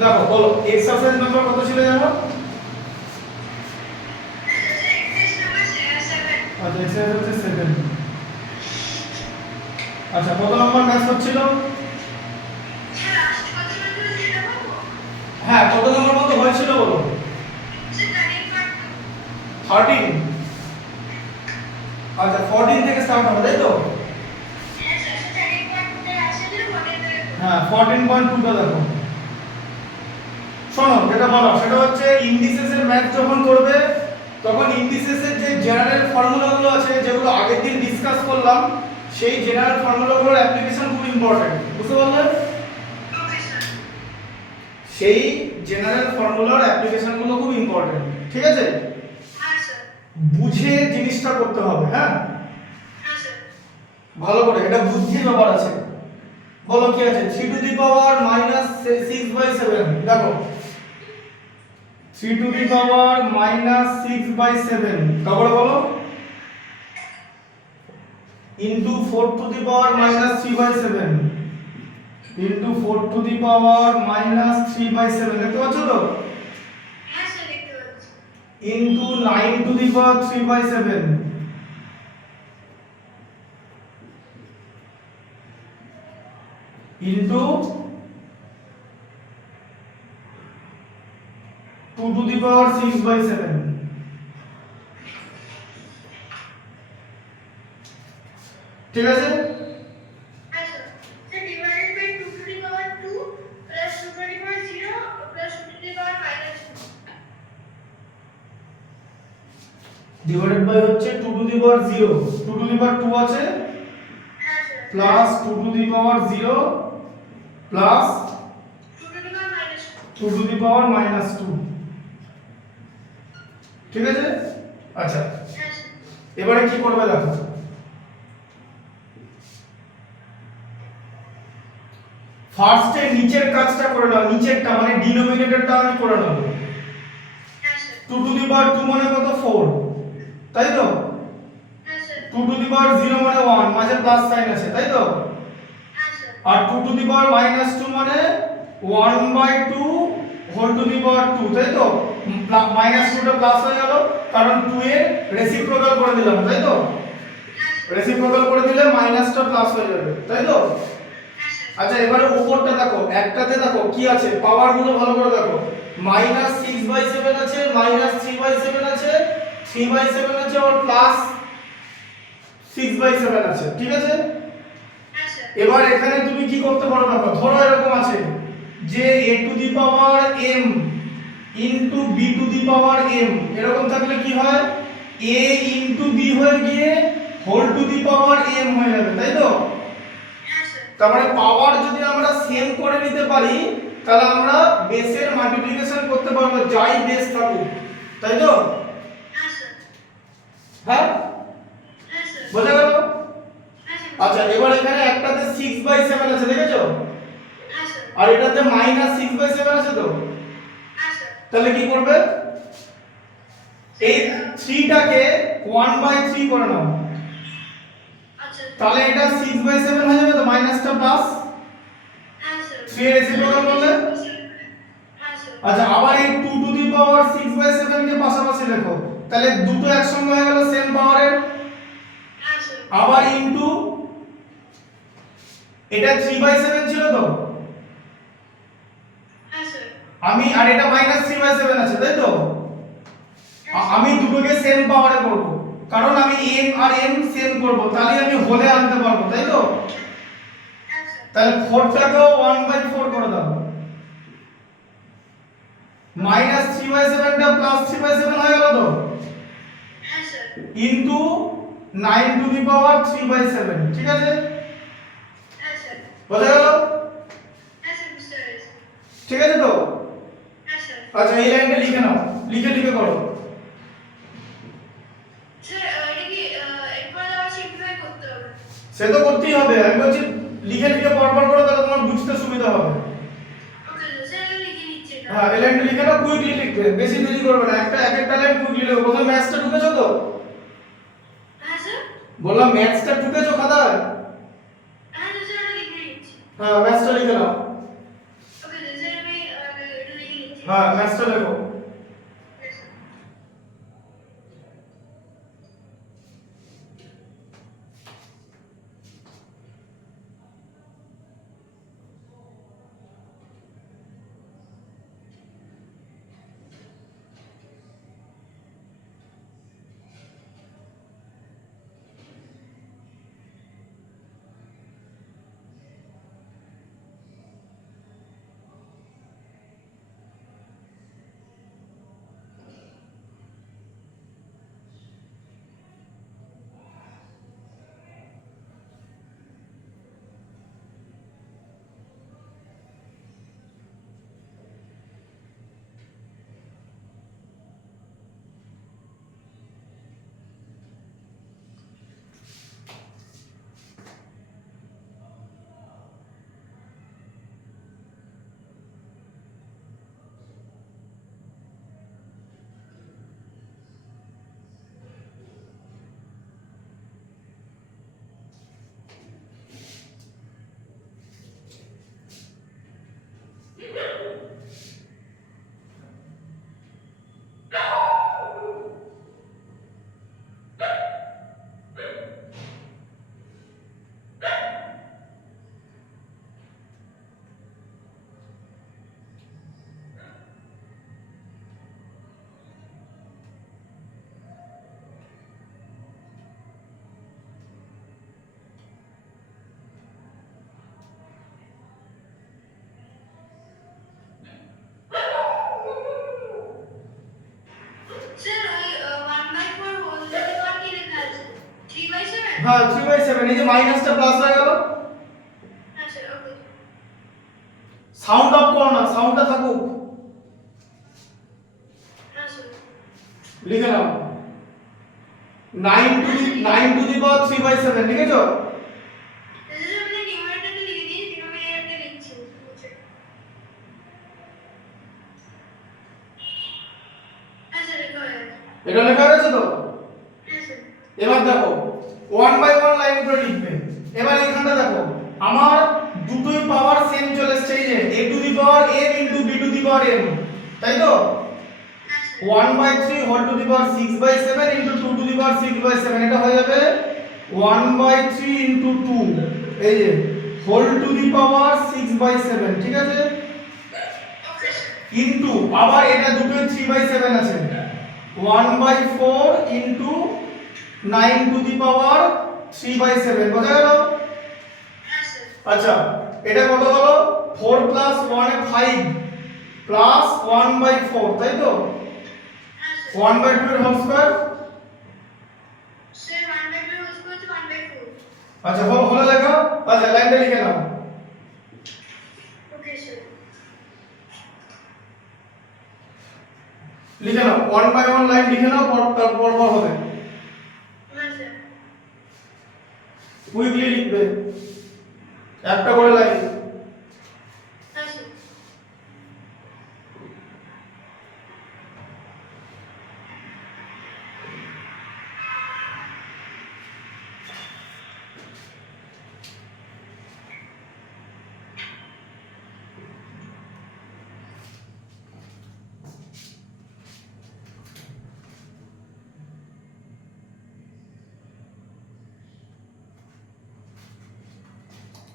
দেখো বলো exercise number কত ছিল জানো? আচ্ছা এক্সারসাইজ হচ্ছে 7। আচ্ছা কত নম্বর ম্যাথ হচ্ছিল? হ্যাঁ কত নম্বর মতো হয়েছিল বলো? 13। আচ্ছা 14 থেকে স্টার্ট হবে তাই তো? হ্যাঁ 14.2টা দেখো। শোনো যেটা বলো সেটা হচ্ছে ইন্ডিসেসের ম্যাথ যখন করবে তখন ইন্ডিসেসের যে জেনারেল ফর্মুলাগুলো আছে যেগুলো আগের দিন ডিসকাস করলাম সেই জেনারেল ফর্মুলাগুলোর অ্যাপ্লিকেশন খুব ইম্পর্টেন্ট, বুঝতে পারলে? সেই জেনারেল ফর্মুলার অ্যাপ্লিকেশনগুলো খুব ইম্পর্টেন্ট, ঠিক আছে? বুঝে জিনিসটা করতে হবে, হ্যাঁ ভালো করে, এটা বুদ্ধির ব্যাপার আছে। বলো কি আছে? 3 টু দি পাওয়ার মাইনাস 6/7, দেখো 3 টু দি পাওয়ার মাইনাস 6/7 তারপরে বলো into 4 to the power minus 3/7 into 4 to the power minus 3/7, দেখতে পাচ্ছ তো? Into 9 to the power 3/7 into 2 to the power 6/7, ঠিক আছে? ডিভাইডেড বাই হচ্ছে 2 টু দি পাওয়ার 0, 2 টু দি পাওয়ার 2 আছে plus 2 to the power 0 plus 2 to the power minus 2, ঠিক আছে? আচ্ছা এবারে কি করবে দেখো, ফার্স্টে নিচের কাজটা করে নাও, নিচেরটা মানে ডিনোমিনেটরটা আমি করে নেব। 2 টু দি পাওয়ার 2 মানে কত? 4, তাই তো? 2 টু দি পাওয়ার 0 মানে 1, মাঝে প্লাস সাইন আছে, তাই তো? আর 2 টু দি পাওয়ার মাইনাস 2 মানে 1/2 হোল টু দি পাওয়ার 2, তাই তো? মাইনাস 2টা প্লাস হয়ে গেল কারণ 2 এর রেসিপ্রোকাল করে দিলাম, তাই তো? রেসিপ্রোকাল করে দিলে মাইনাসটা প্লাস হয়ে যাবে, তাই তো? আচ্ছা এবারে উপরটা দেখো, একটাতে দেখো কি আছে, পাওয়ার গুলো ভালো করে দেখো, মাইনাস 6/7 আছে, মাইনাস 3/7 আছে, 3/7 আছে আর প্লাস 6/7 আছে, ঠিক আছে? এবার এখানে তুমি কি করতে পারো দেখো, ধরো এরকম আছে যে a to the power m into b to the power m, এরকম থাকলে কি হয়? a ইনটু b হয়ে গিয়ে whole to the power m হয়ে যাবে, তাই তো? তার মানে পাওয়ার যদি আমরা সেম করে নিতে পারি তাহলে আমরা বেসের মাল্টিপ্লিকেশন করতে পারবো যাই বেস থাকুক, তাই তো? হ্যাঁ বোঝা গেল? আচ্ছা এবার এখানে একটাতে 6/7 আছে, দেখেছো? আর এটাতে মাইনাস 6/7 আছে, তো তাহলে কি করবে? এই 3টাকে 1/3 করে নাও, তাহলে এটা 6/7 হয়ে যাবে, তো মাইনাসটা প্লাস 3 এর রেসিপ্রোকাল করলে। আচ্ছা আবার এই 2 টু দি পাওয়ার 6/7 কে পাশাপাশি লেখো, তাহলে দুটো একসঙ্গে হয়ে গেল সেম পাওয়ারের। আবার ইনটু এটা 3/7 ছিল তো আমি, আর এটা মাইনাস 3/7 আছে, তাই তো? আমি দুটোকে সেম পাওয়ারে করব কারণ আমি m আর m সেম করব, তাহলে আমি হোলে আনতে পারবো, তাই তো? তাহলে 4টাকেও 1/4 করে দাও, মাইনাস 3/7 টা প্লাস 3/7 হয়ে গেল তো, ইনটু 9 টু দি পাওয়ার 3/7, ঠিক আছে? বোঝা গেল? ঠিক আছে তো? আচ্ছা এই লাইনটা লিখে নাও, লিখে লিখে করো। সে তো করতেই হবে, আমি বলছি লিখে লিখে পরপর করো, তাহলে তোমার বুঝতে সুবিধা হবে। হ্যাঁ এই লাইনটা লিখে নাও, কুইকলি লিখবে, বেশি দেরি করবে না, একটা লাইন কুইকলি লিখো। প্রথমে ম্যাথসটা ঢুকেছো তো? বললাম ম্যাথসটা ঢুকেছো খাতায়? হ্যাঁ ম্যাথসটা লিখে নাও। হ্যাঁ ম্যাথসটা লেখো। হ্যাঁ 3/7 এই যে মাইনাসটা প্লাস হয়ে গেল। সাউন্ড অফ করো না, সাউন্ডটা থাকুক। লিখে নাও 9 টু দি পাওয়ার 3/7 লিখেছো? এটা লেখা হয়েছে তো? এবার দেখো 1/1 লাইন করে লিখবে। এবার এখানটা দেখো আমার দুটোই পাওয়ার সেম চলে এসেছে, এই যে a to the power m into b to the power m, তাই তো? 1/3 whole to the power 6/7 into 2 to the power 6/7, এটা হয়ে যাবে 1/3 ইনটু 2, এই যে হোল টু দি পাওয়ার 6/7, ঠিক আছে? ইনটু আবার এটা দুটোই 3/7 আছে, 1/4 ইনটু 9 টু দি পাওয়ার 3/7, বোঝা গেল? আচ্ছা এটা কত হলো? 4 প্লাস 1 এ 5 প্লাস 1/4, তাই তো? 1/2 এর হোল স্কয়ার। আচ্ছা হলো লেখা। আচ্ছা লাইনটা লিখে নাও। লিখে নাও 1/1 লাইন লিখে নাও, পর হবে। কুইকলি লিখবে, একটা করে লাইন।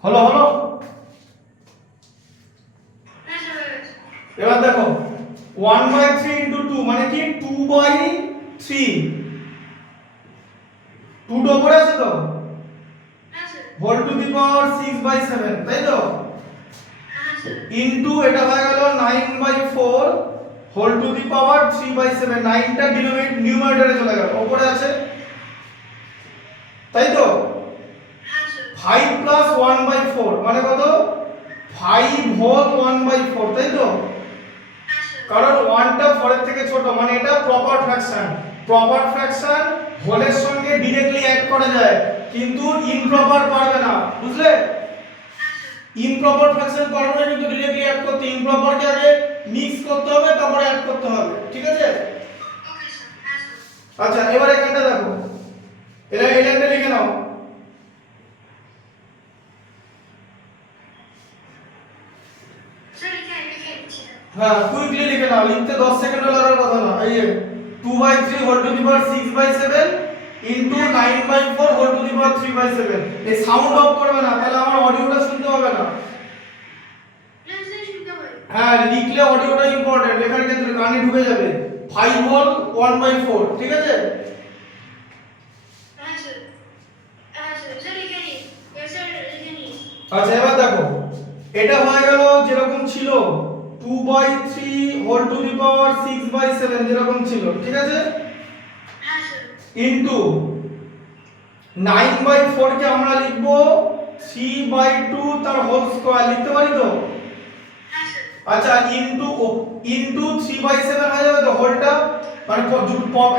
হলো হলো। এবার দেখো 1/3 ইনটু 2 মানে কি 2/3, 2 টা উপরে আছে তো, হোল টু দি পাওয়ার 6/7, তাই তো? ইনটু এটা হয়ে গেল 9/4 হোল টু দি পাওয়ার 3/7, 9টা নিউমারেটরে চলে গেল, উপরে আছে, তাই তো? 5 প্লাস 1/4 মানে কত? 5 হোল 1/4, তাই তো? কারণ 1টা 4 এর থেকে ছোট, মানে এটা প্রপার ফ্র্যাকশন। প্রপার ফ্র্যাকশন হোলের সঙ্গে डायरेक्टली অ্যাড করা যায়, কিন্তু ইমপ্রপার পারবে না, বুঝলে? ইমপ্রপার ফ্র্যাকশন পারবে না কিন্তু डायरेक्टली অ্যাড করতে, ইমপ্রপার কে আগে মিক্স করতে হবে তারপর অ্যাড করতে হবে, ঠিক আছে? আচ্ছা এবার এখানটা দেখো, এটা এই লাইনটা লিখে নাও। হ্যাঁ কুইকলি লিখে নাও, লিখতে 10 সেকেন্ড লাগার কথা না। এই যে 2/3 হোল টু দি পাওয়ার 6/7 ইনটু 9/4 হোল টু দি পাওয়ার 3/7। এই সাউন্ড অফ করবে না, তাহলে আমার অডিওটা শুনতে হবে না। হ্যাঁ লিখলে অডিওটা ইম্পর্টেন্ট, লেখার ক্ষেত্রে কানে ঢুকে যাবে। 5 হোল 1/4, ঠিক আছে? আচ্ছা এবার দেখো, এটা হয়ে গেল যেরকম ছিল 2/3 হোল টু দি পাওয়ার 6/7 যেরকম ছিল, ঠিক আছে? ইনটু 9/4 কে আমরা লিখব 3/2 তার হোল স্কয়ার, লিখতে পারি তো? আচ্ছা ইনটু 3/7 হয়ে যাবে তো হোলটা, মানে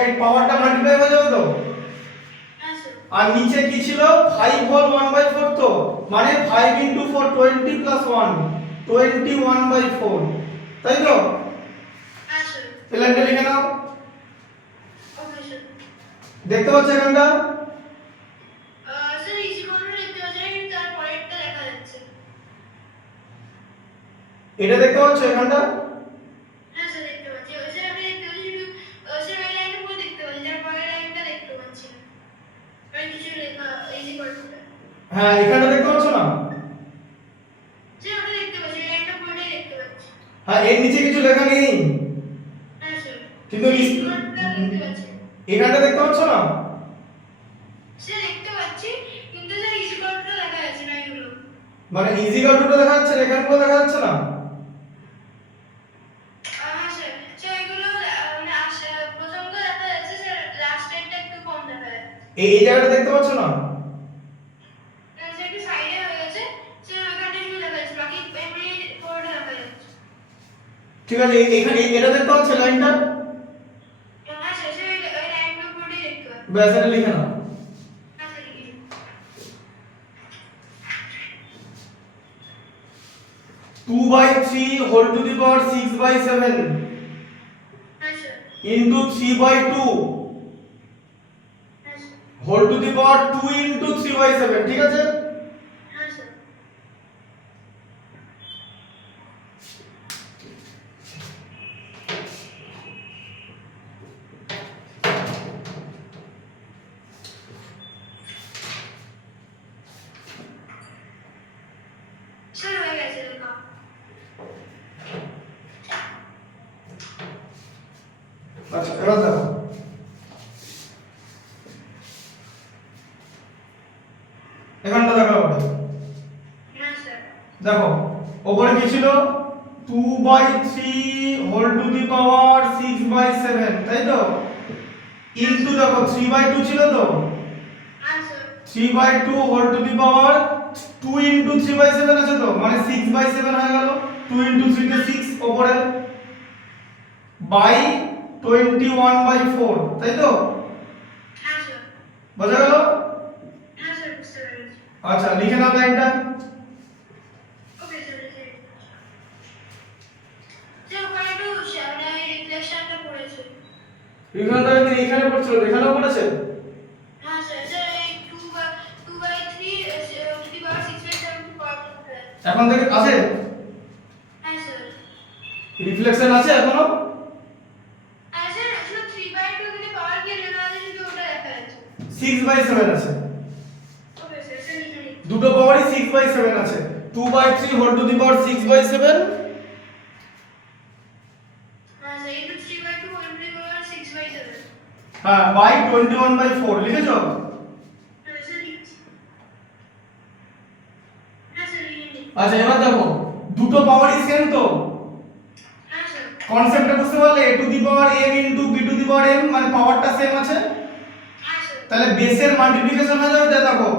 এই পাওয়ারটা মাল্টিপ্লাই হয়ে যাবে তো? আর নিচে কি ছিল 5 হোল 1/4, তো মানে 5 ইনটু 4 20 প্লাস 1 21/4, তাই তো? প্ল্যানটা লিখে নাও। দেখতে পাচ্ছ এখানটা? এটা দেখতে পাচ্ছ এখানটা? হ্যাঁ এখানটা দেখতে পাচ্ছ না? হ্যাঁ এর নিচে কিছু লেখা নেই, কিন্তু এখানটা দেখতে পাচ্ছ না? মানে ইজিকাল টুটা দেখা যাচ্ছে না, এখানগুলো দেখা যাচ্ছে না? এই জায়গাটা দেখতে পাচ্ছ না? ঠিক আছে, এখানে এটা দেখতে পাচ্ছ লাইনটা? ব্যাস এটা লিখে নাও। 2/3 whole to the power 6/7 into 3/2 whole to the power 2 into 3/7, ঠিক আছে? আচ্ছা এবার দেখো, এখানটা দেখো ওটা। দেখো ওপরে কি ছিল 2/3 হোল টু দি পাওয়ার 6/7, তাই তো? ইনটু দেখো 3/2 ছিল তো, 3/2 whole to the power 2 into 3/7 আছে তো, মানে 6/7 হয়ে গেল। 2 ইনটু 3 তে 6 ওপরে বাই 21/4, তাই তো? বোঝা গেল? আচ্ছা লিখে নাও লাইনটা। রিফ্লেকশনটা এখানে পড়ছিল, এখানেও পড়েছে? এখন থেকে আছে? রিফ্লেকশন আছে এখনো? 6/7 আছে, দুটো পাওয়ারই 6/7 আছে। 2/3 হোল টু দি পাওয়ার 6/7 হ্যাঁ বাই 21/4 লিখেছো? আচ্ছা এবার দেখো দুটো পাওয়ারই সেম তো, কনসেপ্টটা বুঝতে পারলে? a to the power m into b to the power m, মানে পাওয়ারটা সেম আছে, তাহলে বেসের মাল্টিপ্লিকেশন হয়ে যাবে। দেখো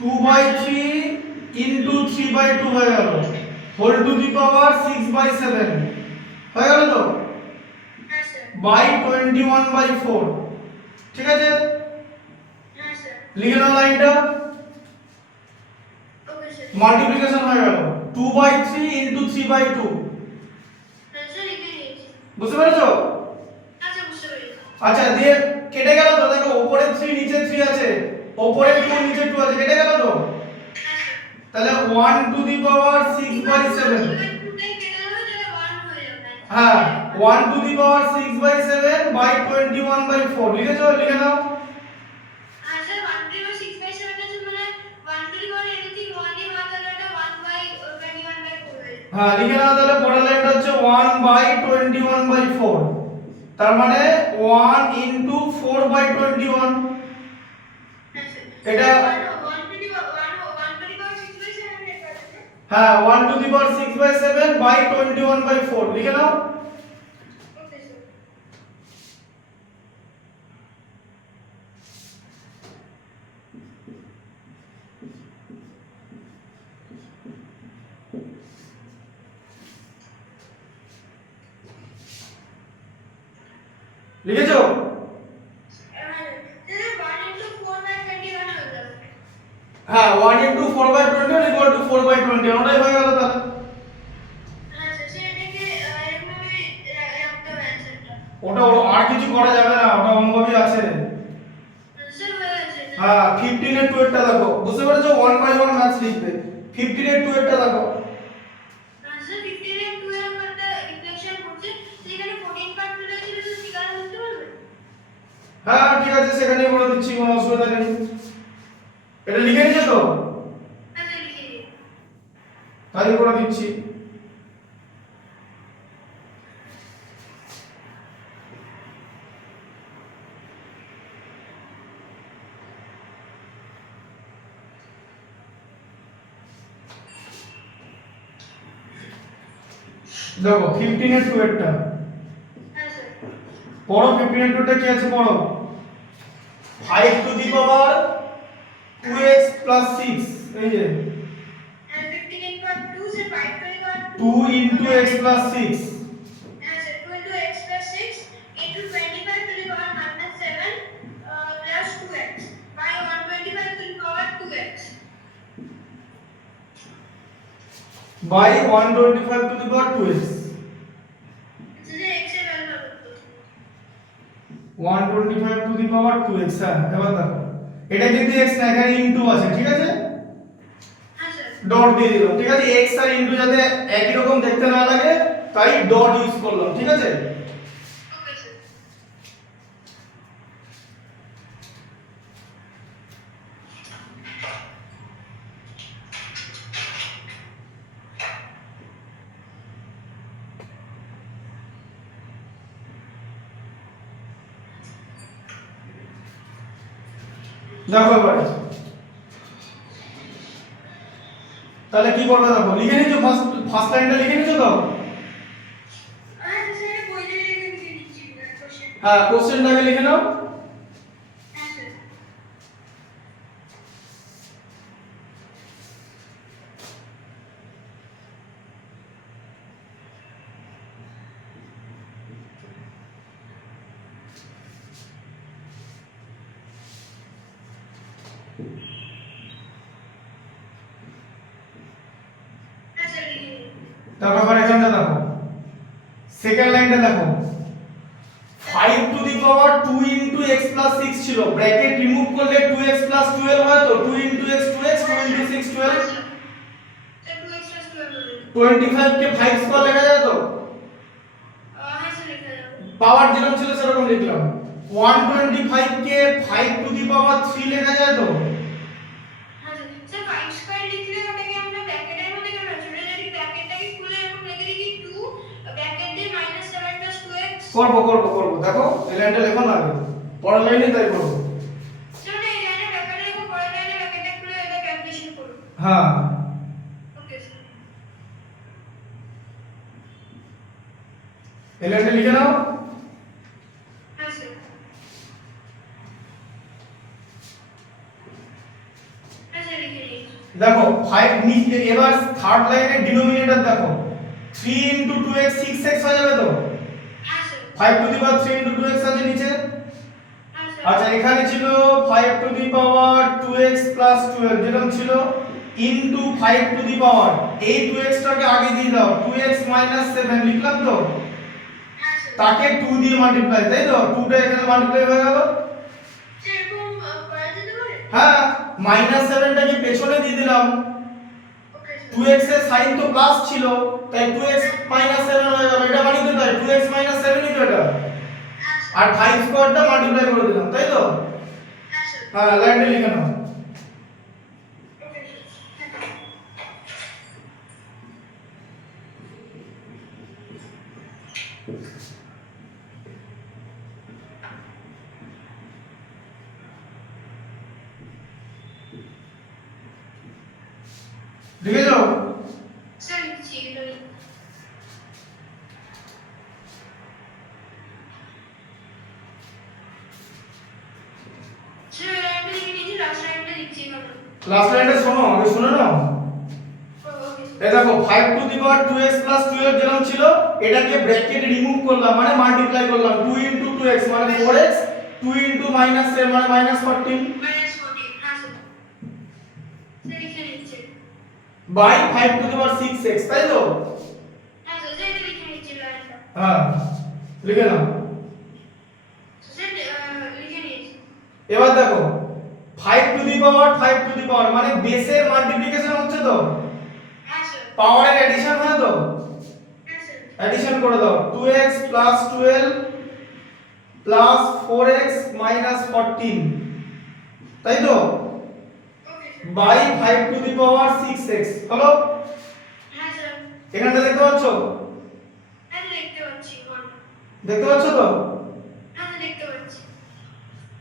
2/3 ইনটু 3/2 হয়ে গেল হোল টু দি পাওয়ার 6/7 হয়ে গেল তো, বাই 21/4, ঠিক আছে? লিখে নাও লাইনটা। মাল্টিপ্লিকেশন হয়ে গেল 2/3 ইনটু 3/2, বুঝতে পেরেছো? আচ্ছা দিয়ে কেটে গেল তো, দেখো উপরে 3 নিচে 3 আছে, উপরে 2 নিচে 2 আছে, কেটে গেল তো, তাহলে 1 টু দি পাওয়ার 6/7 হ্যাঁ 1 টু দি পাওয়ার 6/7 বাই 21/4 লিখেছো, লিখে নাও। আচ্ছা 1 টু দি পাওয়ার 6/7 আছে মানে 1 টু দি পাওয়ার এনিথিং 1 এর মান হলো এটা 1/21/4 হ্যাঁ লিখে নাও তাহলে। পরের লাইনটা হচ্ছে 1/21/4, তার মানে 1 ইনটু 4/21। এটা 1 টু দি পাওয়ার 6/7 এর আছে। হ্যাঁ 1 টু দি পাওয়ার 6/7 বাই 21/4 লিখে নাও। ওকে স্যার। লিখেছো? হ্যাঁ 1 ইনটু 4/21 ইকুয়াল টু 4/20, ওটাই হয়ে গেল তাহলে। ওটা আর কিছু করা যাবে না, ওটা অঙ্কই আছে। হ্যাঁ 15 এর 2 এরটা দেখো, বুঝতে পেরেছো? 1/1 ম্যাথস লিখবে। 15 এর 2 এরটা দেখো। হ্যাঁ ঠিক আছে, সেখানেই বলে দিচ্ছি, কোনো অসুবিধা নেই। এটা লিখে নিয়েছো তো? তাই করে দিচ্ছি। দেখো 15 এর 2 এরটা পড়ো। 15 এর 2 টা কি আছে পড়ো। 5 to the power 2x plus 6, এই যে 2 into x plus 6 by 125 to the power 2x। 125 to the power 2x। হ্যাঁ এবার দেখো, এটা কিন্তু x না, এখানে ইনটু আছে, ঠিক আছে? ডট দিয়ে দিলাম, ঠিক আছে? x আর ইনটু যাতে একই রকম দেখতে না লাগে তাই ডট ইউজ করলাম, ঠিক আছে? দেখো এবারে তাহলে কি করবে দেখো, লিখে নিয়েছো? ফার্স্ট লাইনটা লিখে নিয়েছো তো? হ্যাঁ কোশ্চেনটাকে লিখে নাও। তারপর আবার এখানটা দেখো, সেকেন্ড লাইনটা দেখো। 5 to the power 2 into x plus 6 ছিল, ব্র্যাকেট রিমুভ করলে 2x প্লাস 12 হয়, তো 2 ইনটু x 2x, 2 ইনটু 6 12। 25 কে 5 স্কয়ার লেখা যায় তো? পাওয়ার যেরকম ছিল সেরকম লিখলাম। 125 কে 5 টু দি পাওয়ার 3 লেখা যায় তো? করব দেখো, এই লাইনটা লেখো না আগে, পরের লাইনে তাই করব। হ্যাঁ এই লাইনটা লিখে নাও। দেখো 5 নিচে, এবার থার্ড লাইনের ডিনোমিনেটর দেখো, 3 ইনটু 2x 6x হয়ে যাবে তো? 5 to the power 3 into 2x আছে নিচে। আচ্ছা এখানে ছিল 5 to the power 2x plus 12 যেরকম ছিল, ইনটু 5 টু দি পাওয়ার, এই 2x টাকে আগে দিয়ে দাও, 2x মাইনাস 7 লিখলাম তো? তাকে 2 দিয়ে মাল্টিপ্লাই, তাই তো? 2 টা এখানে মাল্টিপ্লাই হয়ে গেল। হ্যাঁ মাইনাস 7 টাকে পেছনে দিয়ে দিলাম, 2x এর sin তো প্লাস ছিল, তাই 2x 7 হয়ে গেল, এটা মানে তো তাই 2x 7 ই তো এটা। হ্যাঁ স্যার। আর 5 স্কয়ারটা মাল্টিপ্লাই করে দিলাম, তাই তো? হ্যাঁ স্যার। হ্যাঁ, লাইনটা লিখে নাও। ওকে স্যার। লিখে যাও। স্যার লিখছি এটা। স্যার লাইনটা লিখে নিয়েছি, লাস্ট লাইনটা লিখছি এখন। লাস্ট লাইনটা শোনো, আগে শুনে নাও। ওকে স্যার। এই দেখো 5 টু দি পাওয়ার 2x 12 যেরকম ছিল, এটাকে ব্র্যাকেট রিমুভ করলাম মানে মাল্টিপ্লাই করলাম, 2 ইনটু 2x মানে 4x, 2 ইনটু -7 মানে -14, -14 হ্যাঁ স্যার। স্যার লিখে নিচ্ছি। By 5 to the power 6x, তাই তো? হ্যাঁ স্যার, স্যার এটা লিখে নিচ্ছি লাইনটা। হ্যাঁ, লিখে নাও। স্যার লিখে নিয়েছি। এবার দেখো 5 টু দি পাওয়ার মানে বেসের মাল্টিপ্লিকেশন হচ্ছে তো, হ্যাঁ স্যার। পাওয়ারের এডিশন হয় তো, হ্যাঁ স্যার। এডিশন করে দাও। 2x 12 4x 14, তাই তো? Okay sir. By 5 to the power 6x হলো। হ্যাঁ স্যার। এখানটা দেখতে পাচ্ছ? হ্যাঁ দেখতে পাচ্ছি। দেখতে পাচ্ছ তো? হ্যাঁ দেখতে পাচ্ছি।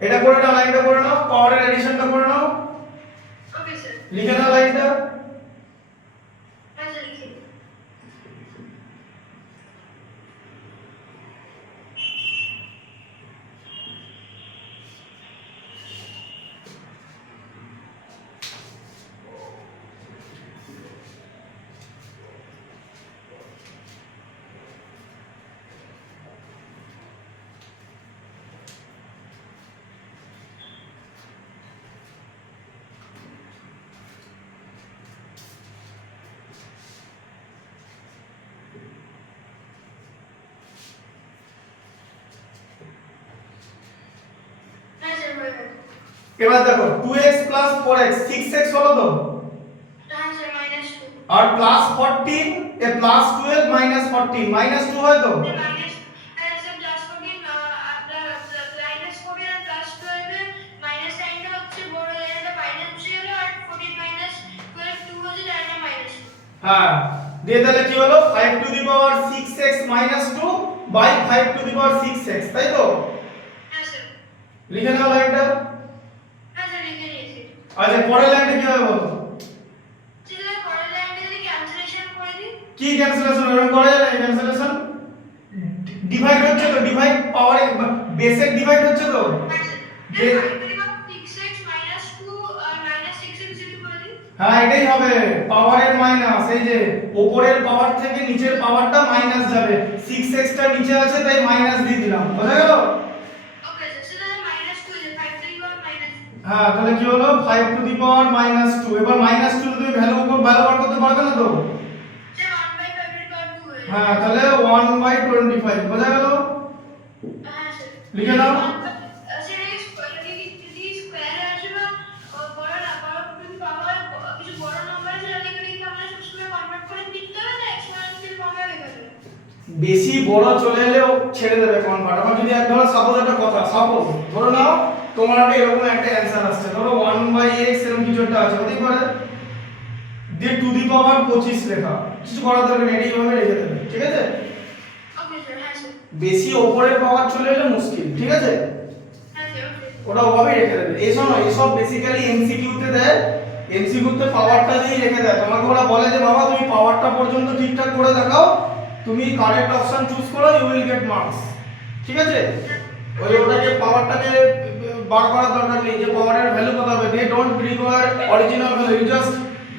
এটা করে নাও, লাইনটা করে নাও, পাওয়ারের এডিশনটা করে নাও, ওকে স্যার। লিখে নাও লাইনটা। হ্যাঁ স্যার লিখে নিই। হ্যাঁ স্যার হয়ে গেছে। এবার দেখো 2x 4x 6x হলো তো, হ্যাঁ স্যার -2। আর +14 এ +12 -14 -2 হয় তো। মাইনাস হ্যাঁ স্যার +14 আপনার -14 আর +12 এর মাইনাস সাইনটা হচ্ছে বড় লাইনটা মাইনাস বসে গেল, আর 14 -12 2 হচ্ছে লাইনটা -2। হ্যাঁ, দিয়ে তাহলে কি হলো 5 to the power 6x -2 by 5 to the power 6x, তাই তো? হ্যাঁ স্যার। লিখে নাও লাইনটা। হ্যাঁ স্যার লিখে নিয়েছি। আচ্ছা, পরের লাইনটা কি হবে বলো? স্যার পরের লাইনটা যদি ক্যান্সেলেশন করে দিই। কি ক্যান্সেলেশন এরকম করা যায় না? ক্যান্সেলেশন ডিভাইড হচ্ছে তো, ডিভাইড পাওয়ারে বেসের ডিভাইড হচ্ছে তো। হ্যাঁ স্যার। যে- 6x -2 আর -6x যদি করে দিই। হ্যাঁ, এটাই হবে পাওয়ারের মাইনাস, এই যে উপরের পাওয়ার থেকে নিচের পাওয়ারটা মাইনাস যাবে, 6x টা নিচে আছে তাই মাইনাস দিয়ে দিলাম, বোঝা গেল? Okay sir. স্যার তাহলে -2 যে 5 টু দি পাওয়ার -2। হ্যাঁ, তাহলে কি হলো 5 টু দি পাওয়ার -2। এবার -2 তুমি ভ্যালু বার করতে পারবে না তো? স্যার 1/5 টু দি পাওয়ার 2 হয়ে যাবে। হ্যাঁ, তাহলে 1/25, বোঝা গেল? হ্যাঁ স্যার। লিখে নাও। স্যার এই যদি স্কয়ারে আসে বা বড় না বড় যদি পাওয়ার কিছু বড় নাম্বার আছে তাহলে কিন্তু আমরা সবসময় কনভার্ট করে দিতে হবে না, এক্সপোনেনশিয়াল ফর্মে লেখা যাবে। বেশি বড় চলে এলেও ছেড়ে দেবে কনভার্ট। আমার যদি ধরো সাপোজ একটা কথা, সাপোজ ধরো নাও তোমার একটা এরকম একটা অ্যানসার আসছে, ধরো 1/x এরকম কিছু একটা আছে, হতেই পারে, দিয়ে টু দি পাওয়ার 25 লেখা, কিছু করার দরকার নেই, এটাই ভাবে রেখে দেবে, ঠিক আছে? ওকে স্যার। হ্যাঁ স্যার। বেশি ওপরের পাওয়ার চলে এলে মুশকিল, ঠিক আছে? হ্যাঁ স্যার। ওকে। ওটা ওভাবেই রেখে দেবে। এসব বেসিক্যালি এমসিকিউ তে দেয়, এমসিকিউ তে পাওয়ারটা দিয়ে রেখে দেয়, তোমাকে ওরা বলে যে বাবা তুমি পাওয়ারটা পর্যন্ত ঠিকঠাক করে দেখাও, তুমি কারেক্ট অপশন চুজ করো, ইউ উইল গেট মার্কস, ঠিক আছে? ওই ওটাকে পাওয়ারটাকে বার করার দরকার নেই যে পাওয়ারের ভ্যালু কত হবে, they don't require original value, you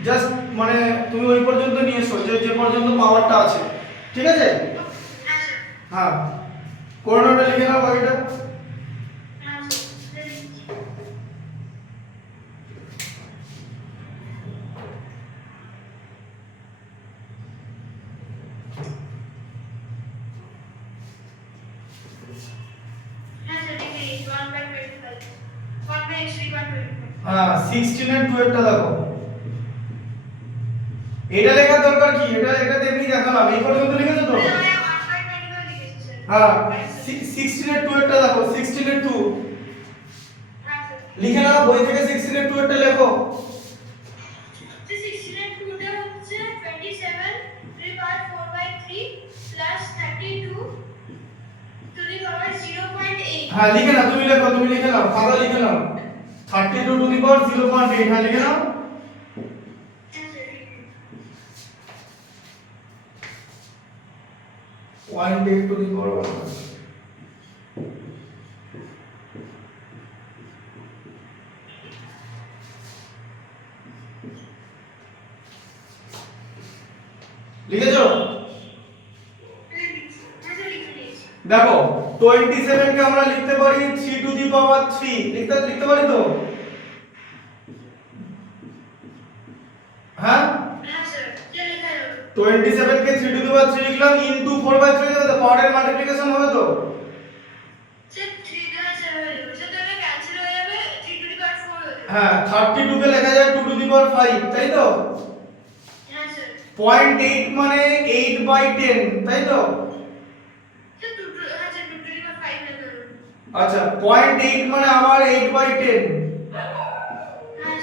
just মানে তুমি ওই পর্যন্ত নিয়ে এসো যে পর্যন্ত পাওয়ারটা আছে, ঠিক আছে? হ্যাঁ স্যার। হ্যাঁ, কোঅর্ডিনেটটা লিখে নাও বাকিটা। হ্যাঁ স্যার। হ্যাঁ স্যার লিখে নিয়েছি। 1/25 1/x 3/25। হ্যাঁ, 16 এর 2 এরটা দেখো। এটা লেখার দরকার কি, এটা এমনি দেখালাম, এই পর্যন্ত লিখেছো তো? হ্যাঁ 16 এর 2 এরটা দেখো, 16 এর 2 লিখে নাও, বই থেকে 16 এর 2 এরটা লেখো। হ্যাঁ লিখে নাও, তুমি লেখো, তুমি লিখে নাও, খাতা লিখে নাও, 32 টু দি পাওয়ার 0.8। হ্যাঁ লিখে নাও। 0.8 টু দি পাওয়ার 1। লিখেছো? দেখো 27 কে আমরা লিখতে পারি 3 টু দি পাওয়ার 3, লিখতে পারি তো? হ্যাঁ 27 কে 3 টু দি পাওয়ার 3 লিখলাম, ইনটু 4/3 হবে তো, পাওয়ারের মাল্টিপ্লিকেশন হবে তো? হ্যাঁ 32 কে লেখা যায় 2 টু দি পাওয়ার 5, তাই তো? 0.8 মানে 8/10, তাই তো? আচ্ছা 0.8 মানে আবার 8/10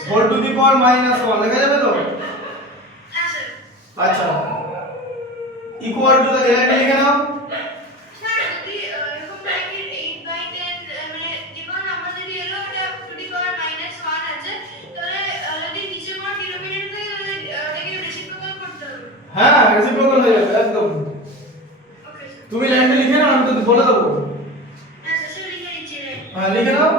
হোল টু দি পাওয়ার -1 লেখা যাবে তো? আচ্ছা ইকুয়াল টু দ্য, এটা লিখে নাও। হ্যাঁ রেসিপ্রোকাল হয়ে যাবে একদম। তুমি লাইনটা লিখে নাও, আমি তো বলে দেবো। হ্যাঁ লিখে নাও।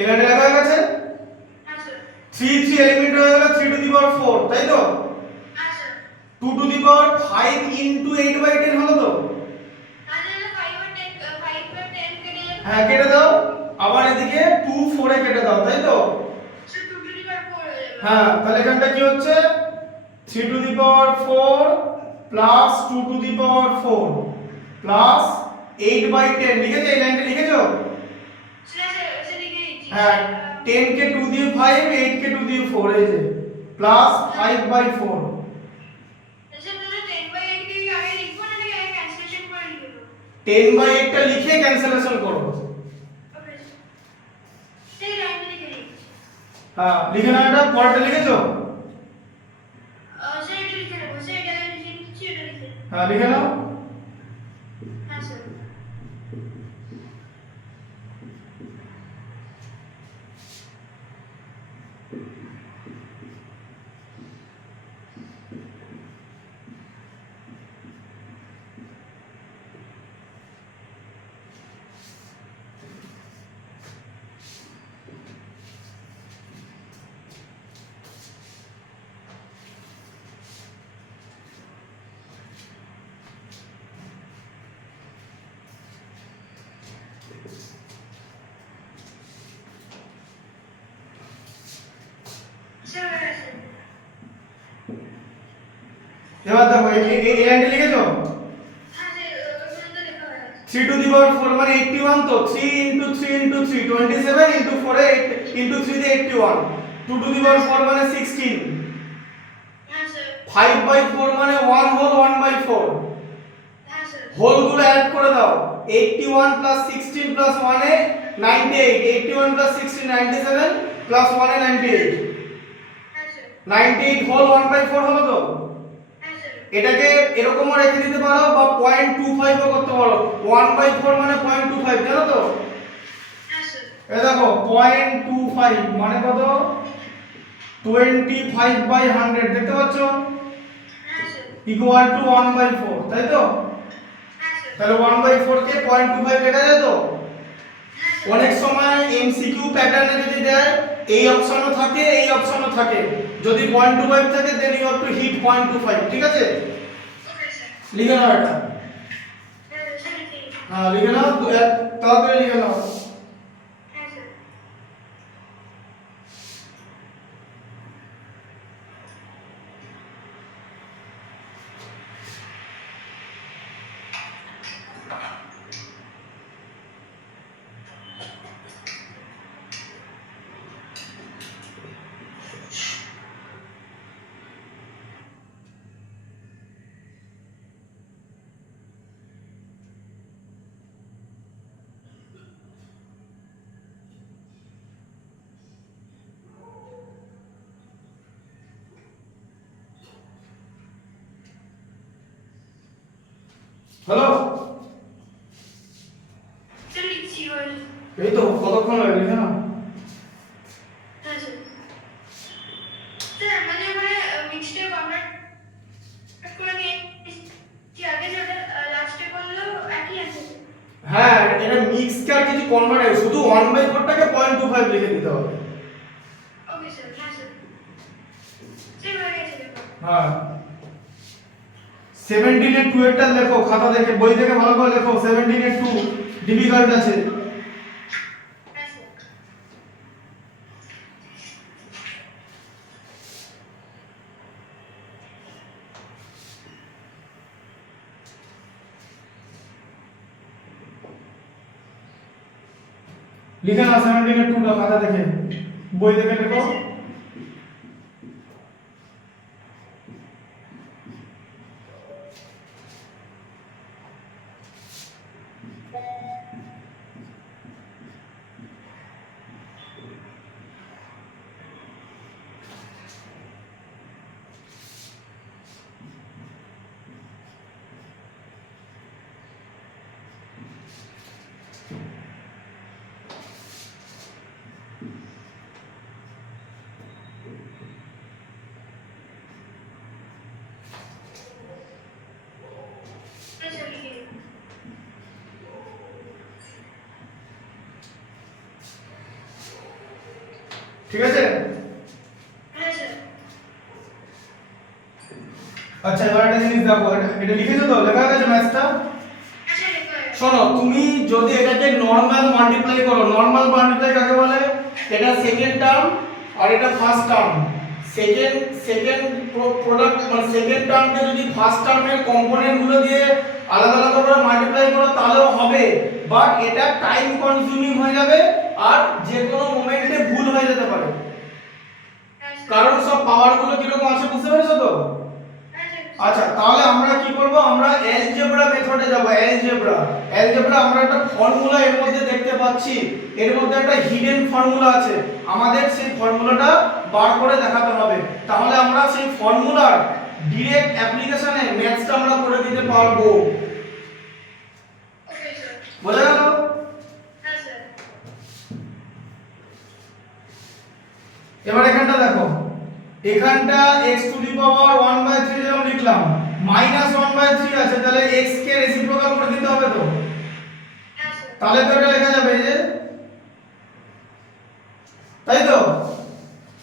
এখানে লেখা হয়ে গেছে 3 এলিমেন্ট হয়ে গেল 3 টু দি পাওয়ার 4, তাই তো? 2 টু দি পাওয়ার 5 ইনটু 8/10 হলো তো? হ্যাঁ কেটে দাও, আবার এদিকে 2 4 এ কেটে দাও, তাই তো? হ্যাঁ তাহলে এখানটা কি হচ্ছে 3 to the power 4 plus 2 to the power 4 plus 8/10, লিখেছো? এই লাইনটা লিখেছো? হ্যাঁ 10 কে 2 দিয়ে 5, 8 কে 2 দিয়ে 4, এই যে প্লাস 5/4। 10/8 টা লিখে ক্যান্সেলেশন করো। হ্যাঁ লিখে নাও, এটা পরেরটা লিখেছো? হ্যাঁ লিখে নাও। এবার দেখো এই লাইনটা লিখেছো? 3 টু দি পাওয়ার 4 মানে 81 তো, 3 ইনটু 3 ইনটু 3 27 ইনটু 4 8 ইনটু 3 দিয়ে 81, 2 টু দি পাওয়ার 4 মানে 16, 5/4 মানে 1 হোল 1/4, হোল গুলো অ্যাড করে দাও, 81 প্লাস 16 প্লাস 1 এ 98, 81 প্লাস 16 97 প্লাস 1 এ 98, 98 হোল 1/4 হলো তো? এটাকে এরকমও রেখে দিতে পারো বা 0.25 ও করতে পারো, 1/4 মানে 0.25, জানো তো? এই দেখো 0.25 মানে কত? 25/100, দেখতে পাচ্ছ? ইকুয়াল টু 1/4, তাই তো? তাহলে 1/4 কে 0.25 লেখা যায় তো? অনেক সময় এমসিকিউ প্যাটার্নে যদি দেয় এই অপশনও থাকে, এই অপশনও থাকে, যদি 0.25 থাকে then you have to hit 0.25, ঠিক আছে? লিখে নাও এটা। হ্যাঁ লিখে নাও, তাড়াতাড়ি লিখে নাও। হ্যাঁ স্যার। হ্যালো, স্যার লিখছি বল। এই তো কতক্ষণ লাগে, লিখে নাও। হ্যাঁ স্যার। স্যার মানে মানে মিক্সটা কমপ্লিট করে নিয়ে কি আগে যেটা লাস্টে করলো একই আছে। হ্যাঁ এটা মিক্স কে আর কিছু কনভার্ট, শুধু 1/4 টাকে 0.25 লিখে দিতে হবে। ওকে স্যার। হ্যাঁ স্যার। স্যার হয়ে গেছে দেখো। হ্যাঁ 17 এর 2 এরটা লেখো, খাতা দেখে বই দেখে ভালো করে লেখো। 17 এর 2 ডিফিকাল্ট আছে। হ্যাঁ স্যার। লিখে নাও 17 এর 2টা খাতা দেখে বই দেখে লেখো। হ্যাঁ স্যার লিখে দিন। ঠিক আছে? হ্যাঁ স্যার। আচ্ছা এবার একটা জিনিস দেখো, এটা লিখেছো তো, লেখা আছে ম্যাথটা? হ্যাঁ স্যার লেখা হয়ে গেছে। শোনো, তুমি যদি এটাকে নরমাল মাল্টিপ্লাই করো, নরমাল মাল্টিপ্লাই কাকে বলে? এটা সেকেন্ড টার্ম আর এটা ফার্স্ট টার্ম। সেকেন্ড প্রোডাক্ট মানে সেকেন্ড টার্মকে যদি ফার্স্ট টার্মের কম্পোনেন্ট গুলো দিয়ে আলাদা আলাদা করে মাল্টিপ্লাই করো তাহলেও হবে, বাট এটা টাইম কনজিউমিং হয়ে যাবে আর যে কোনো মোমেন্টে ভুল হয়ে যেতে পারে। হ্যাঁ স্যার। কারণ সব পাওয়ার গুলো কিরকম আছে বুঝতে পেরেছো তো? হ্যাঁ স্যার। আচ্ছা তাহলে আমরা কি করব, আমরা অ্যালজেব্রা মেথডে যাব। অ্যালজেব্রা আমরা একটা ফর্মুলা এর মধ্যে দেখতে পাচ্ছি, এর মধ্যে একটা হিডেন ফর্মুলা আছে, আমাদের সেই ফর্মুলাটা বার করে দেখাতে হবে। তাহলে আমরা সেই ফর্মুলার ডাইরেক্ট অ্যাপ্লিকেশনে ম্যাথসটা আমরা করে দিতে পারবো। Okay sir. বোঝা গেল? হ্যাঁ স্যার। এবার এখানটা দেখো, এখানটা x টু দি পাওয়ার 1/3 যেরকম লিখলাম, -1/3 আছে, তাহলে x কে রেসিপ্রোকাল করে দিতে হবে তো। হ্যাঁ স্যার। তাহলে তো এটা লেখা যাবে এই যে, তাই তো?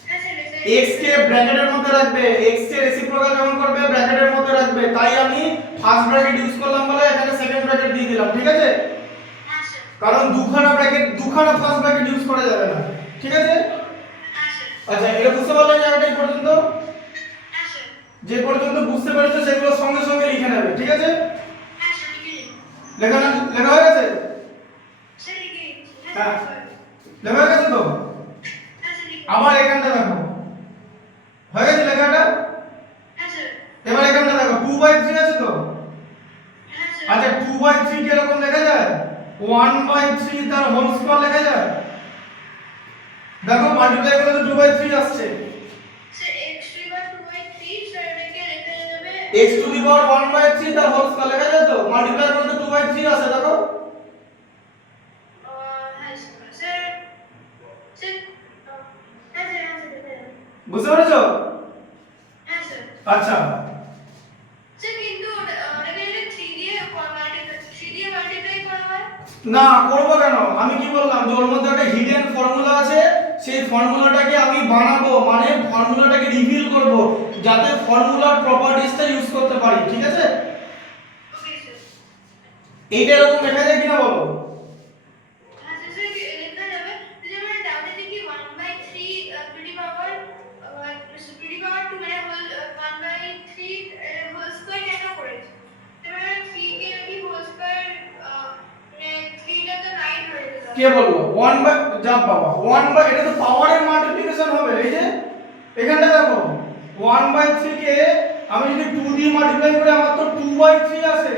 হ্যাঁ স্যার লেখা x কে ব্র্যাকেটের মধ্যে রাখবে, x কে রেসিপ্রোকাল যখন করবে ব্র্যাকেটের মধ্যে রাখবে, তাই আমি ফার্স্ট ব্র্যাকেট ইউজ করলাম বলে এখানে সেকেন্ড ব্র্যাকেট দিয়ে দিলাম, ঠিক আছে? হ্যাঁ স্যার। কারণ দুখানা ফার্স্ট ব্র্যাকেট ইউজ করা যাবে না, ঠিক আছে? হ্যাঁ স্যার। আচ্ছা এটা বুঝতে পারলে জায়গাটা এই পর্যন্ত? হ্যাঁ স্যার। যে পর্যন্ত বুঝতে পেরেছো সেগুলো সঙ্গে সঙ্গে লিখে নেবে, ঠিক আছে? হ্যাঁ স্যার লিখে দিন। লেখা হয়ে গেছে? স্যার লিখে দিন। হ্যাঁ। হ্যাঁ স্যার। লেখা হয়ে গেছে তো? হ্যাঁ স্যার লিখে দিন। আবার এখানটা দেখো, হয়ে গেছে লেখাটা? হ্যাঁ স্যার। এবার এখানটা দেখো 2/3 আছে তো? হ্যাঁ স্যার। আচ্ছা 2/3 কি এরকম লেখা যায়? 1/3 তার হোল স্কয়ার লেখা যায়? দেখো মাল্টিপ্লাই করলে তো 2/3 আসছে। Sir x to the power 2/3 sir এটাকে লেখা যাবে x টু দি পাওয়ার 1/3 তার হোল স্কয়ার লেখা যায় তো? মাল্টিপ্লাই করলে তো 2/3 আসে, দেখো। হ্যাঁ স্যার। স্যার স্যার হ্যাঁ স্যার লেখা যাবে। বুঝতে পেরেছো? হ্যাঁ স্যার। আচ্ছা স্যার কিন্তু ওটাকে যদি 3 দিয়ে মাল্টিপ্লাই করা হয়? না করবো কেন, আমি কি বললাম যে ওর মধ্যে একটা হিডেন ফর্মুলা আছে, সেই ফর্মুলাটাকে আমি বানাবো, মানে ফর্মুলাটাকে রিভিল করব যাতে ফর্মুলার প্রপার্টিসটা ইউজ করতে পারি, ঠিক আছে? Okay sir. এইটা এরকম লেখা যায় কিনা বলো? হ্যাঁ স্যার লেখা যাবে যে মানে ডাউনে কি 1/3 টু দি পাওয়ার 2 মানে হোল 1/3 হোল স্কয়ার কেন করেছে? তাহলে 3 কে যদি হোল স্কয়ার মানে 3 টা তো 9 হয়ে যাবে। কে বললো 1 বাই যা বাবা 1 বাই এটা তো পাওয়ারের মাল্টিপ্লিকেশন হবে। এই যে এখানটা দেখো 1/3 কে আমি যদি 2 দিয়ে মাল্টিপ্লাই করি আমার তো 2/3 আসে।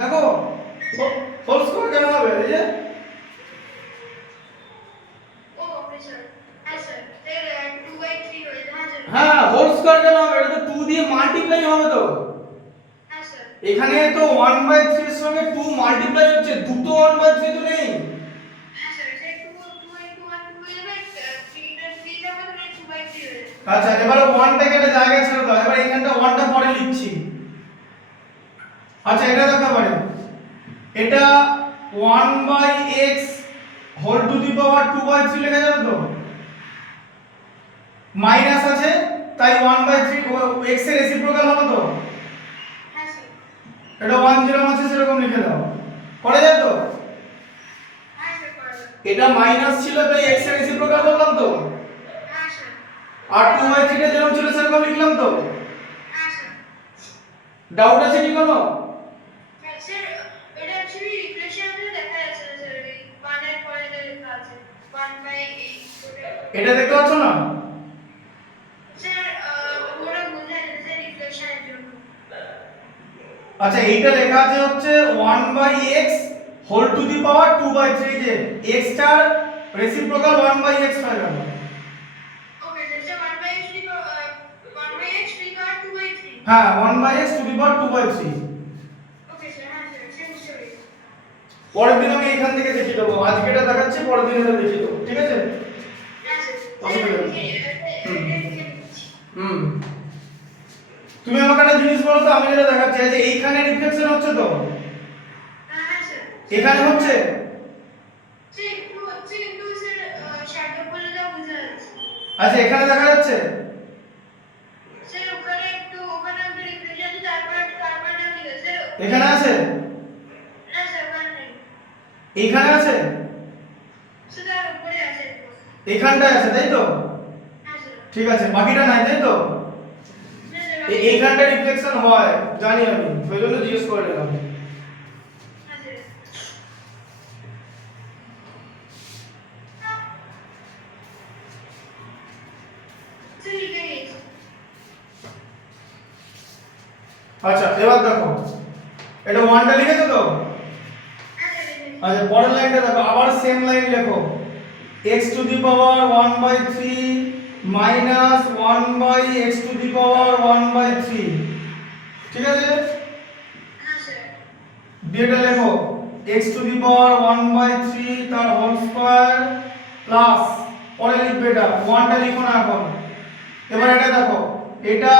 দেখো হোল স্কয়ার কেন হবে? এই যে ও ওকে স্যার হ্যাঁ স্যার এর 2/3 হয়ে যাবে হ্যাঁ স্যার হ্যাঁ হোল স্কয়ার কেন হবে? এটা তো 2 দিয়ে মাল্টিপ্লাই হবে তো। হ্যাঁ স্যার এখানে তো 1/3 এর সঙ্গে 2 মাল্টিপ্লাই হচ্ছে, দুটো 1/3 তো নেই। হ্যাঁ স্যার স্যার 2 into 1 2 হয়ে যাবে 3 টা মানে 2/3 হয়ে যাবে। আচ্ছা এবারে 1 টাকে একটা জায়গায় ছেড়ে দাও। এবার এখানটা 1 টা পরে লিখছি। আচ্ছা এটা দেখো পারে এটা 1/x whole to the power 2/3 লেখা যাবে তো। মাইনাস আছে তাই 1/3 x এর রেসিপ্রোকাল হবে তো। হ্যাঁ স্যার এটা 1 যেরকম আছে সেরকম লিখে দাও। পড়ে যায় তো। হ্যাঁ স্যার পারবে এটা মাইনাস ছিল তাই x এর রেসিপ্রোকাল করলাম তো। হ্যাঁ স্যার আর 2/3 টা যেরকম ছিল সেরকম লিখলাম তো। হ্যাঁ স্যার ডাউট আছে কি কোনো? হ্যাঁ স্যার এটা অ্যাকচুয়ালি রিফ্লেকশনে দেখা যাচ্ছে না স্যার এই 1 এর পরে এটা লেখা আছে 1/8 এটা দেখতে পাচ্ছ না? স্যার ওরা বোঝা যাচ্ছে স্যার রিফ্লেকশনের জন্য আচ্ছা এইটা লেখা আছে হচ্ছে 1/x whole to the power 2/3 যে x টার রেসিপ্রোকাল 1/x হয়ে গেল। Okay sir 1/x to the power 1/x to the power 2/3 হ্যাঁ 1/x to the power 2/3। Okay sir হ্যাঁ স্যার সেম স্টোরি পরের দিন আমি এখান থেকে দেখিয়ে দেবো। আজকে এটা দেখাচ্ছি, পরের দিন এটা দেখিয়ে দেবো, ঠিক আছে? হ্যাঁ স্যার অসুবিধা নেই। হুম হুম তুমি আমাকে একটা জিনিস বলো তো, আমি যেটা দেখাচ্ছি যে এইখানে রিফ্লেকশন হচ্ছে তো, হ্যাঁ স্যার এখানে হচ্ছে। স্যার একটু হচ্ছে কিন্তু স্যার শ্যাডো বললে বোঝা যাচ্ছে আচ্ছা এখানে দেখা যাচ্ছে। স্যার ওখানে একটু রিফ্লেকশন আছে তারপর ঠিক আছে স্যার এখানে আছে, না স্যার ওখানে নেই এইখানে আছে, স্যার তার উপরে আছে একটু এখানটায় আছে, তাই তো? হ্যাঁ স্যার ঠিক আছে বাকিটা নাই, তাই তো? না স্যার এইখানটা রিফ্লেকশন হয় জানি আমি, সেই জন্য জিজ্ঞেস করে নিলাম। হ্যাঁ স্যার স্যার লিখে গেছি আচ্ছা এবার দেখো এটা 1 টা লিখেছো তো। হ্যাঁ স্যার লিখে আচ্ছা পরের লাইনটা দেখো, আবার সেম লাইন লেখো x টু দি পাওয়ার 1/3 মাইনাস 1/x টু দি পাওয়ার 1/3, ঠিক আছে? হ্যাঁ স্যার দিয়ে এটা লেখো x টু দি পাওয়ার 1/3 তার হোল স্কয়ার প্লাস, পরে লিখবে এটা 1 টা লিখো না এখন। এবার এটা দেখো এটা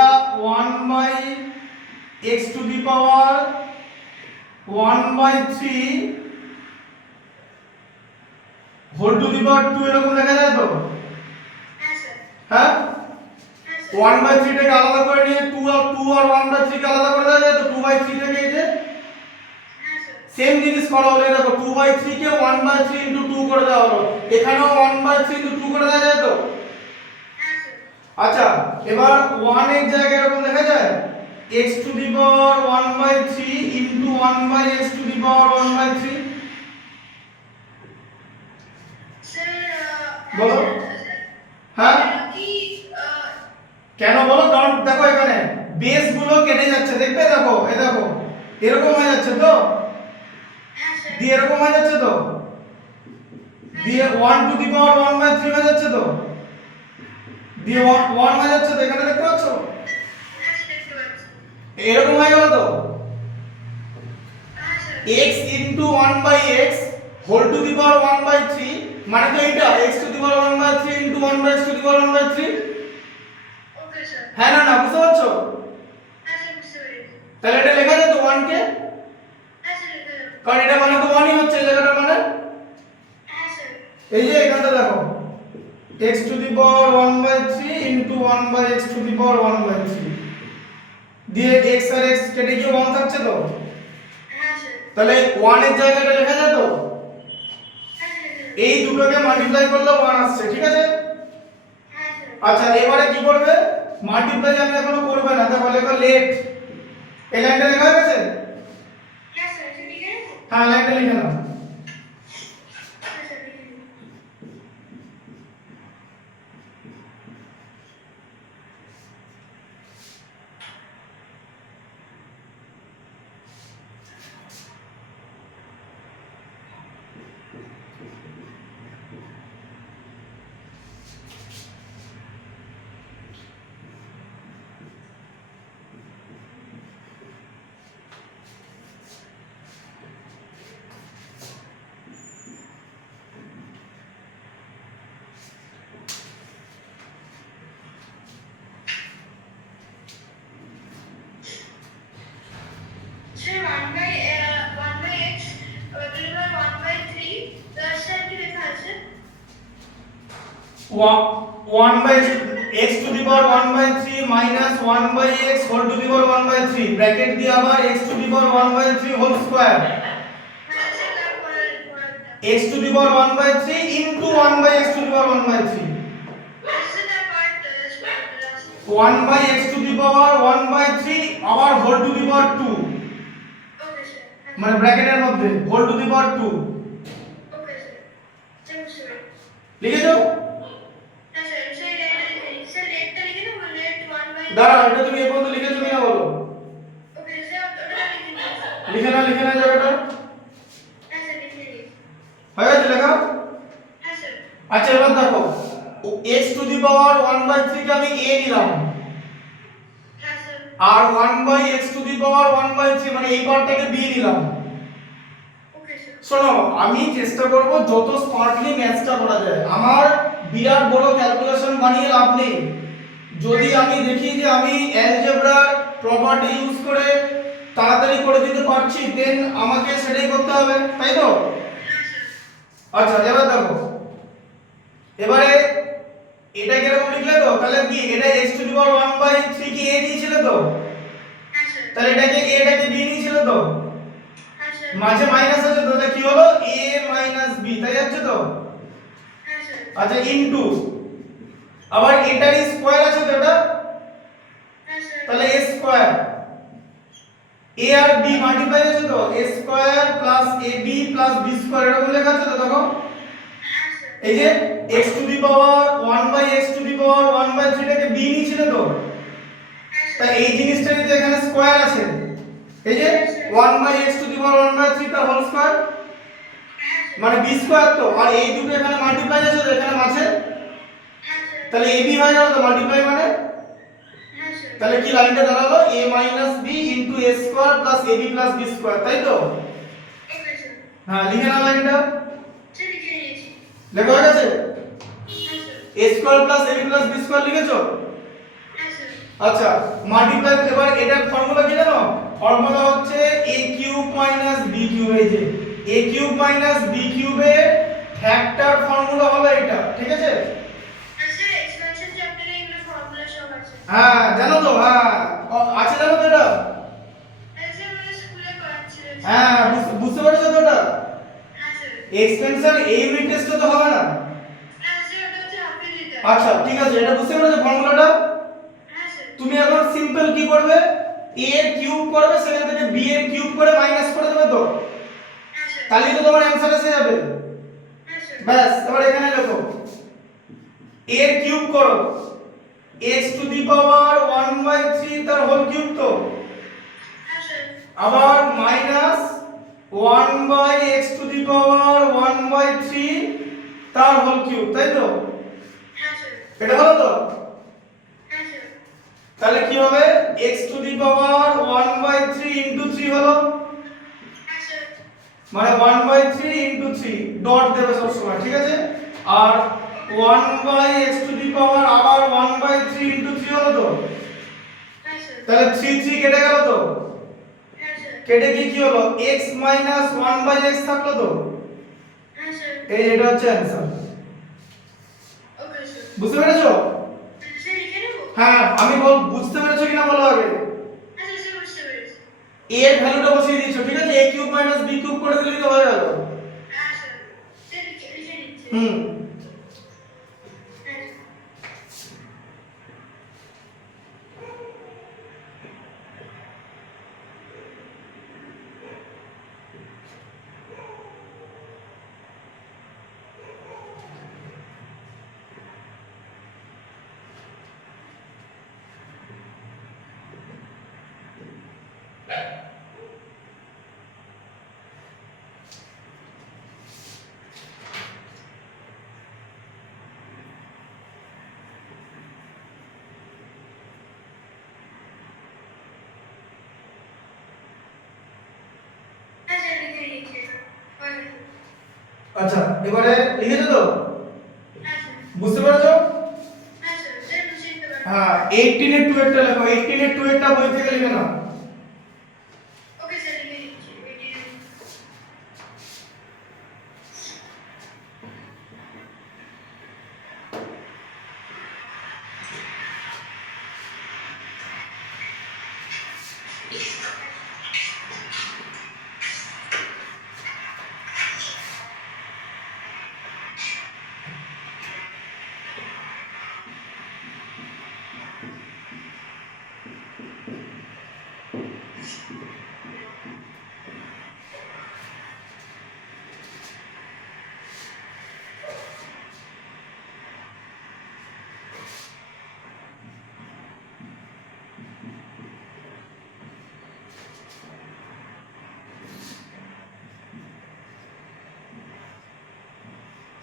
1/x to the power 1/3 whole to the পাওয়ার 2 এরকম লেখা যায় তো। হ্যাঁ স্যার হ্যাঁ হ্যাঁ স্যার 1/3 টাকে আলাদা করে নিয়ে 2 আর 1/3 কে আলাদা করে দেওয়া যায় তো। 2/3 থেকে এই যে হ্যাঁ স্যার সেম জিনিস করা হলো। দেখো 2/3 কে 1/3 ইনটু 2 করে দেওয়া হলো, এখানেও 1/3 ইনটু 2 করে দেওয়া যায় তো। হ্যাঁ স্যার আচ্ছা এবার 1 এর জায়গায় এরকম লেখা যায় x to the power 1/3 into 1/x to the power 1/3। Sir বলো। হ্যাঁ কি কেন বলো? কারণ দেখো এখানে বেস গুলো কেটে যাচ্ছে, দেখবে দেখো এই দেখো এরকম হয়ে যাচ্ছে তো, হ্যাঁ স্যার দিয়ে এরকম হয়ে যাচ্ছে তো, দিয়ে 1 টু দি পাওয়ার 1/3 হয়ে যাচ্ছে তো, দিয়ে 1 হয়ে যাচ্ছে তো, এখানে দেখতে পাচ্ছ হ্যাঁ স্যার দেখতে পাচ্ছি এরকম হয়ে গেল তো। হ্যাঁ sir x into 1/x whole to the power 1/3 মানে তো এটা x to the power 1/3 into 1/x to the power 1/3। Okay sir হ্যাঁ না না বুঝতে পারছো? হ্যাঁ স্যার বুঝতে পেরেছি তাহলে এটা লেখা যায় তো 1 কে, হ্যাঁ স্যার লিখে দেবো কারণ এটা মানে তো 1ই হচ্ছে এই জায়গাটা মানে। হ্যাঁ স্যার এই যে এখানটা দেখো x to the power 1/3 into 1/x to the power 1/3 দিয়ে x আর x কেটে গিয়ে 1 থাকছে তো। হ্যাঁ স্যার তাহলে 1 এর জায়গাটা লেখা যায় তো এই দুটোকে মাল্টিপ্লাই করলে 1 আসছে ঠিক আছে আচ্ছা এবারে কি করবে মাল্টিপ্লাই আমি এখনো করবে না তাহলে লেখো লেট এই লাইনটা লেখা হয়ে গেছে হ্যাঁ লাইনটা লিখে নাও So 1 by x divided by 1 by 3 the side কি লেখা আছে 1 by x to the power 1 by 3 minus 1 by x whole to the power 1 by 3 bracket দিয়ে আবার x to the power 1 by 3 whole square x to the power 1 by 3 into 1 by x to the power 1 by 3 1 by x to the power 1 by 3 আবার whole to the power 2 মানে ব্র্যাকেটের মধ্যে whole to the power 2 লিখেছো দাঁড়া এটা তুমি এই পর্যন্ত লিখেছো কিনা বলো লিখে না জায়গাটা হয়ে গেছে লেখা আচ্ছা এবার দেখো x to the power 1 by 3 কে আমি a নিলাম আর 1 by x to the power 1 by 3 মানে এই পার্টটাকে b নিলাম শোনো আমি চেষ্টা করব যত স্মার্টলি ম্যাথটা করা যায় আমার বিরাট বড় ক্যালকুলেশন বানিয়ে লাভ নেই যদি আমি দেখি যে আমি অ্যালজেব্রার প্রপার্টি ইউজ করে তাড়াতাড়ি করে দিতে পারছি দেন আমাকে সেটাই করতে হবে তাই তো আচ্ছা এবার দেখো এবারে এটা কিরকম লিখলে তো তাহলে কি এটা x to the power 1 by 3 কি a দিয়েছিল তো তাহলে এটাকে a এটাকে b নিয়েছিল তো মাঝে মাইনাস আছে তো এটা কি হলো a b তাই যাচ্ছে তো আচ্ছা ইনটু আবার এটারই স্কয়ার আছে তো এটা তাহলে a স্কয়ার a আর b মাল্টিপ্লাই আছে তো a square plus ab plus b square এরকম লেখা আছে তো দেখো এই যে x to the power 1 by x to the power 1 by 3 টাকে b নিয়েছিল তো তাই এই জিনিসটারই তো এখানে স্কয়ার আছে এই যে 1 by x to the power 1 by 3 তার হোল স্কয়ার মানে b স্কয়ার তো আর এই দুটো এখানে মাল্টিপ্লাই আছে তো এখানে মাঝে তাহলে ab হয়ে গেল তো মাল্টিপ্লাই মানে তাহলে কি লাইনটা দাঁড়ালো a b into a square plus ab plus b square তাই তো হ্যাঁ লিখে নাও লাইনটা লেখা হয়ে গেছে a square plus ab plus b square লিখেছো আচ্ছা মাল্টিপ্লাই এবার এটার ফর্মুলা কি জানো ফর্মুলা হচ্ছে a cube minus b cube এই যে a কিউব মাইনাস b কিউবের ফ্যাক্টর ফর্মুলা হলো এটা ঠিক আছে হ্যাঁ জানো তো হ্যাঁ আছে জানো তো এটা হ্যাঁ বুঝতে পেরেছো তো এটা এক্সপেনশন এই ইউনিট টেস্টে তো হবে না আচ্ছা ঠিক আছে এটা বুঝতে পেরেছো ফর্মুলাটা তুমি এখন সিম্পল কি করবে a এর কিউব করবে সেখান থেকে b এর কিউব করে মাইনাস করে দেবে তো তাহলে তো তোমার অ্যানসার এসে যাবে ব্যাস এবার এখানে লেখো a এর কিউব করো x to the power 1 by 3 তার হোল কিউব তো আবার minus 1 by x to the power 1 by 3 তার হোল কিউব তাই তো এটা হলো তো তাহলে কি হবে x to the power 1 by 3 into 3 হলো মানে 1 by 3 into 3 ডট দেবে সব সময় ঠিক আছে আর 1 by x to the power আবার 1 by 3 into 3 হলো তো তাহলে 3 3 কেটে গেল তো কেটে গিয়ে কি হলো x minus 1 by x থাকলো তো এই এটা হচ্ছে অ্যানসার বুঝতে পেরেছো হ্যাঁ আমি বল বুঝতে পেরেছো কিনা বলো আগে a এর ভ্যালুটা বসিয়ে দিয়েছো, ঠিক আছে, a cube minus b cube করে দিলেই তো হয়ে গেল। হ্যাঁ স্যার, স্যার লিখে নিচ্ছে। হুম। হ্যাঁ স্যার লিখে নিচ্ছে। আচ্ছা, এবারে লিখেছো তো? হ্যাঁ স্যার। বুঝতে পেরেছো? হ্যাঁ স্যার, স্যার বুঝতে পারলাম। হ্যাঁ, 18 এর 2 এরটা লেখো, 18 এর 2 এরটা বই থেকে লিখে নাও। ওকে স্যার, লিখে নিচ্ছি। ওয়েটিং।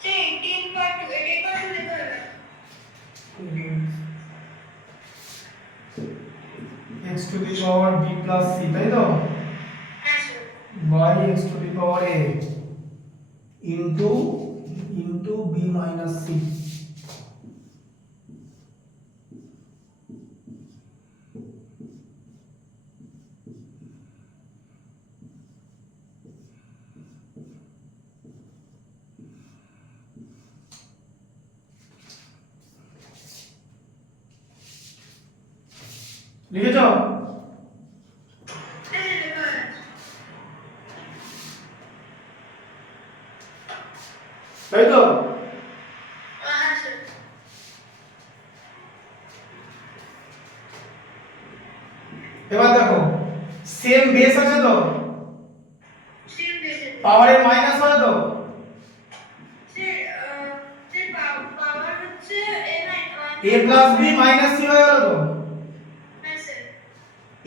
স্যার 18 লেখা হবে। x to the power b plus c, তাই তো? হ্যাঁ sir. by x to the power a into b minus c। লিখেছো? হ্যাঁ লেখা আছে। তাই তো? হ্যাঁ স্যার। এবার দেখো, সেম বেস আছে তো? সেম বেসে। পাওয়ারে মাইনাস হয় তো? স্যার স্যার পাওয়ার হচ্ছে a plus b minus c হয়ে গেল তো? হ্যাঁ স্যার।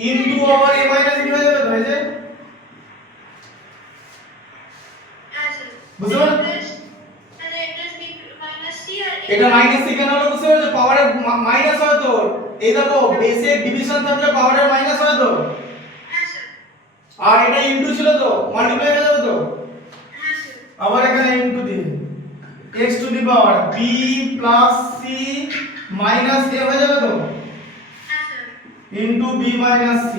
into আবার a minus b হয়ে যাবে তো, এই যে। হ্যাঁ স্যার। বুঝতে পারলে? তাহলে a plus b minus c আর এটা মাইনাস c কেন হলো বুঝতে পেরেছো? পাওয়ারে মাইনাস হয় তো। এই দেখো, বেসে ডিভিশন থাকলে পাওয়ারে মাইনাস হয় তো। হ্যাঁ স্যার। আর এটা ইনটু ছিল তো, মাল্টিপ্লাই হয়ে যাবে তো। হ্যাঁ স্যার। আবার এখানে ইনটু দিয়ে x to the power b plus c minus a হয়ে যাবে তো, হ্যাঁ sir. Into b minus c,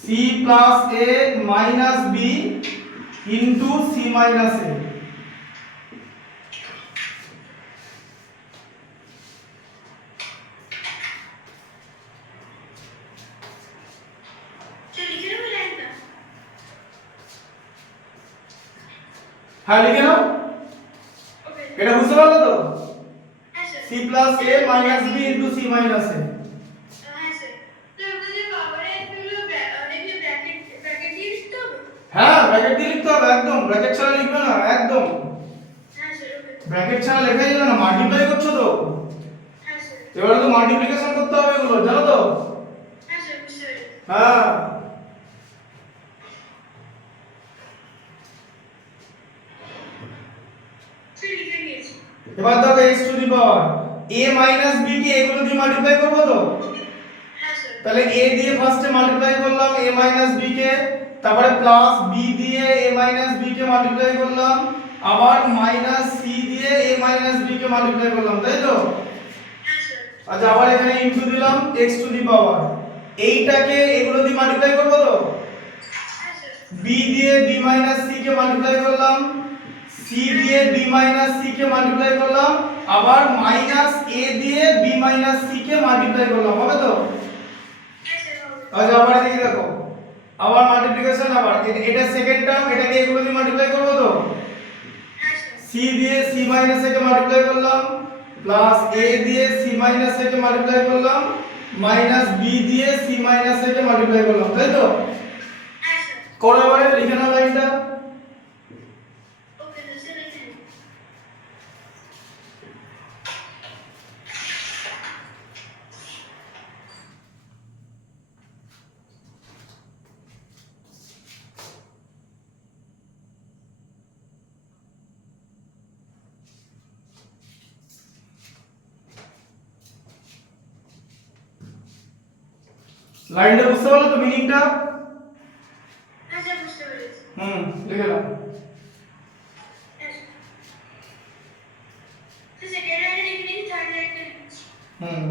c plus a minus b into c minus a। Sir লিখে নেবো লাইনটা? হ্যাঁ, লিখে নাও। ওকে। এটা বুঝতে পারলে তো? হ্যাঁ sir. c plus a minus b into c minus a। হ্যাঁ স্যার। তো ওখানে পাওয়ারে এগুলো লিখে ব্র্যাকেট দিয়ে লিখতে হবে? হ্যাঁ, ব্র্যাকেট দিয়ে লিখতে হবে একদম, ব্র্যাকেট ছাড়া লিখবে না একদম। হ্যাঁ স্যার। ওকে। ব্র্যাকেট ছাড়া লেখাই যাবে না, মাল্টিপ্লাই করছো তো। হ্যাঁ স্যার। এবারে তো মাল্টিপ্লিকেশন করতে হবে এগুলো, জানো তো? হ্যাঁ স্যার, বুঝতে পেরেছি। হ্যাঁ। স্যার লিখে নিয়েছি। এবার দেখো x to the power a minus b কে এগুলো দিয়ে মাল্টিপ্লাই করব তো। হ্যাঁ স্যার। তাহলে a দিয়ে ফার্স্টে মাল্টিপ্লাই করলাম a মাইনাস b কে, তারপরে প্লাস b দিয়ে a minus b K multiply করলাম, আবার মাইনাস c দিয়ে a minus b K multiply করলাম, তাই তো? হ্যাঁ স্যার। আচ্ছা, আবার এখানে ইনটু দিলাম x টু দি পাওয়ার, এইটাকে এগুলো দিয়ে মাল্টিপ্লাই করব তো। হ্যাঁ স্যার। b দিয়ে b মাইনাস c কে মাল্টিপ্লাই করলাম, c সি দিয়ে B minus C K multiply করলাম, আবার মাইনাস এ দিয়ে B minus C K multiply করলাম, হবে তো? আচ্ছা আবার এদিকে দেখো, আবার মাল্টিপ্লিকেশন, আবার এটা সেকেন্ড টার্ম, এটাকে এগুলো দিয়ে মাল্টিপ্লাই করব তো, সি দিয়ে সি মাইনাস এ কে মাল্টিপ্লাই করলাম, প্লাস এ দিয়ে সি মাইনাস এ কে মাল্টিপ্লাই করলাম, মাইনাস বি দিয়ে সি মাইনাস এ কে মাল্টিপ্লাই করলাম, তাই তো? করো এবারে, লিখে নাও লাইনটা। লাইনটা বুঝতে পারলে তো মিনিংটা? লিখে নাও। হুম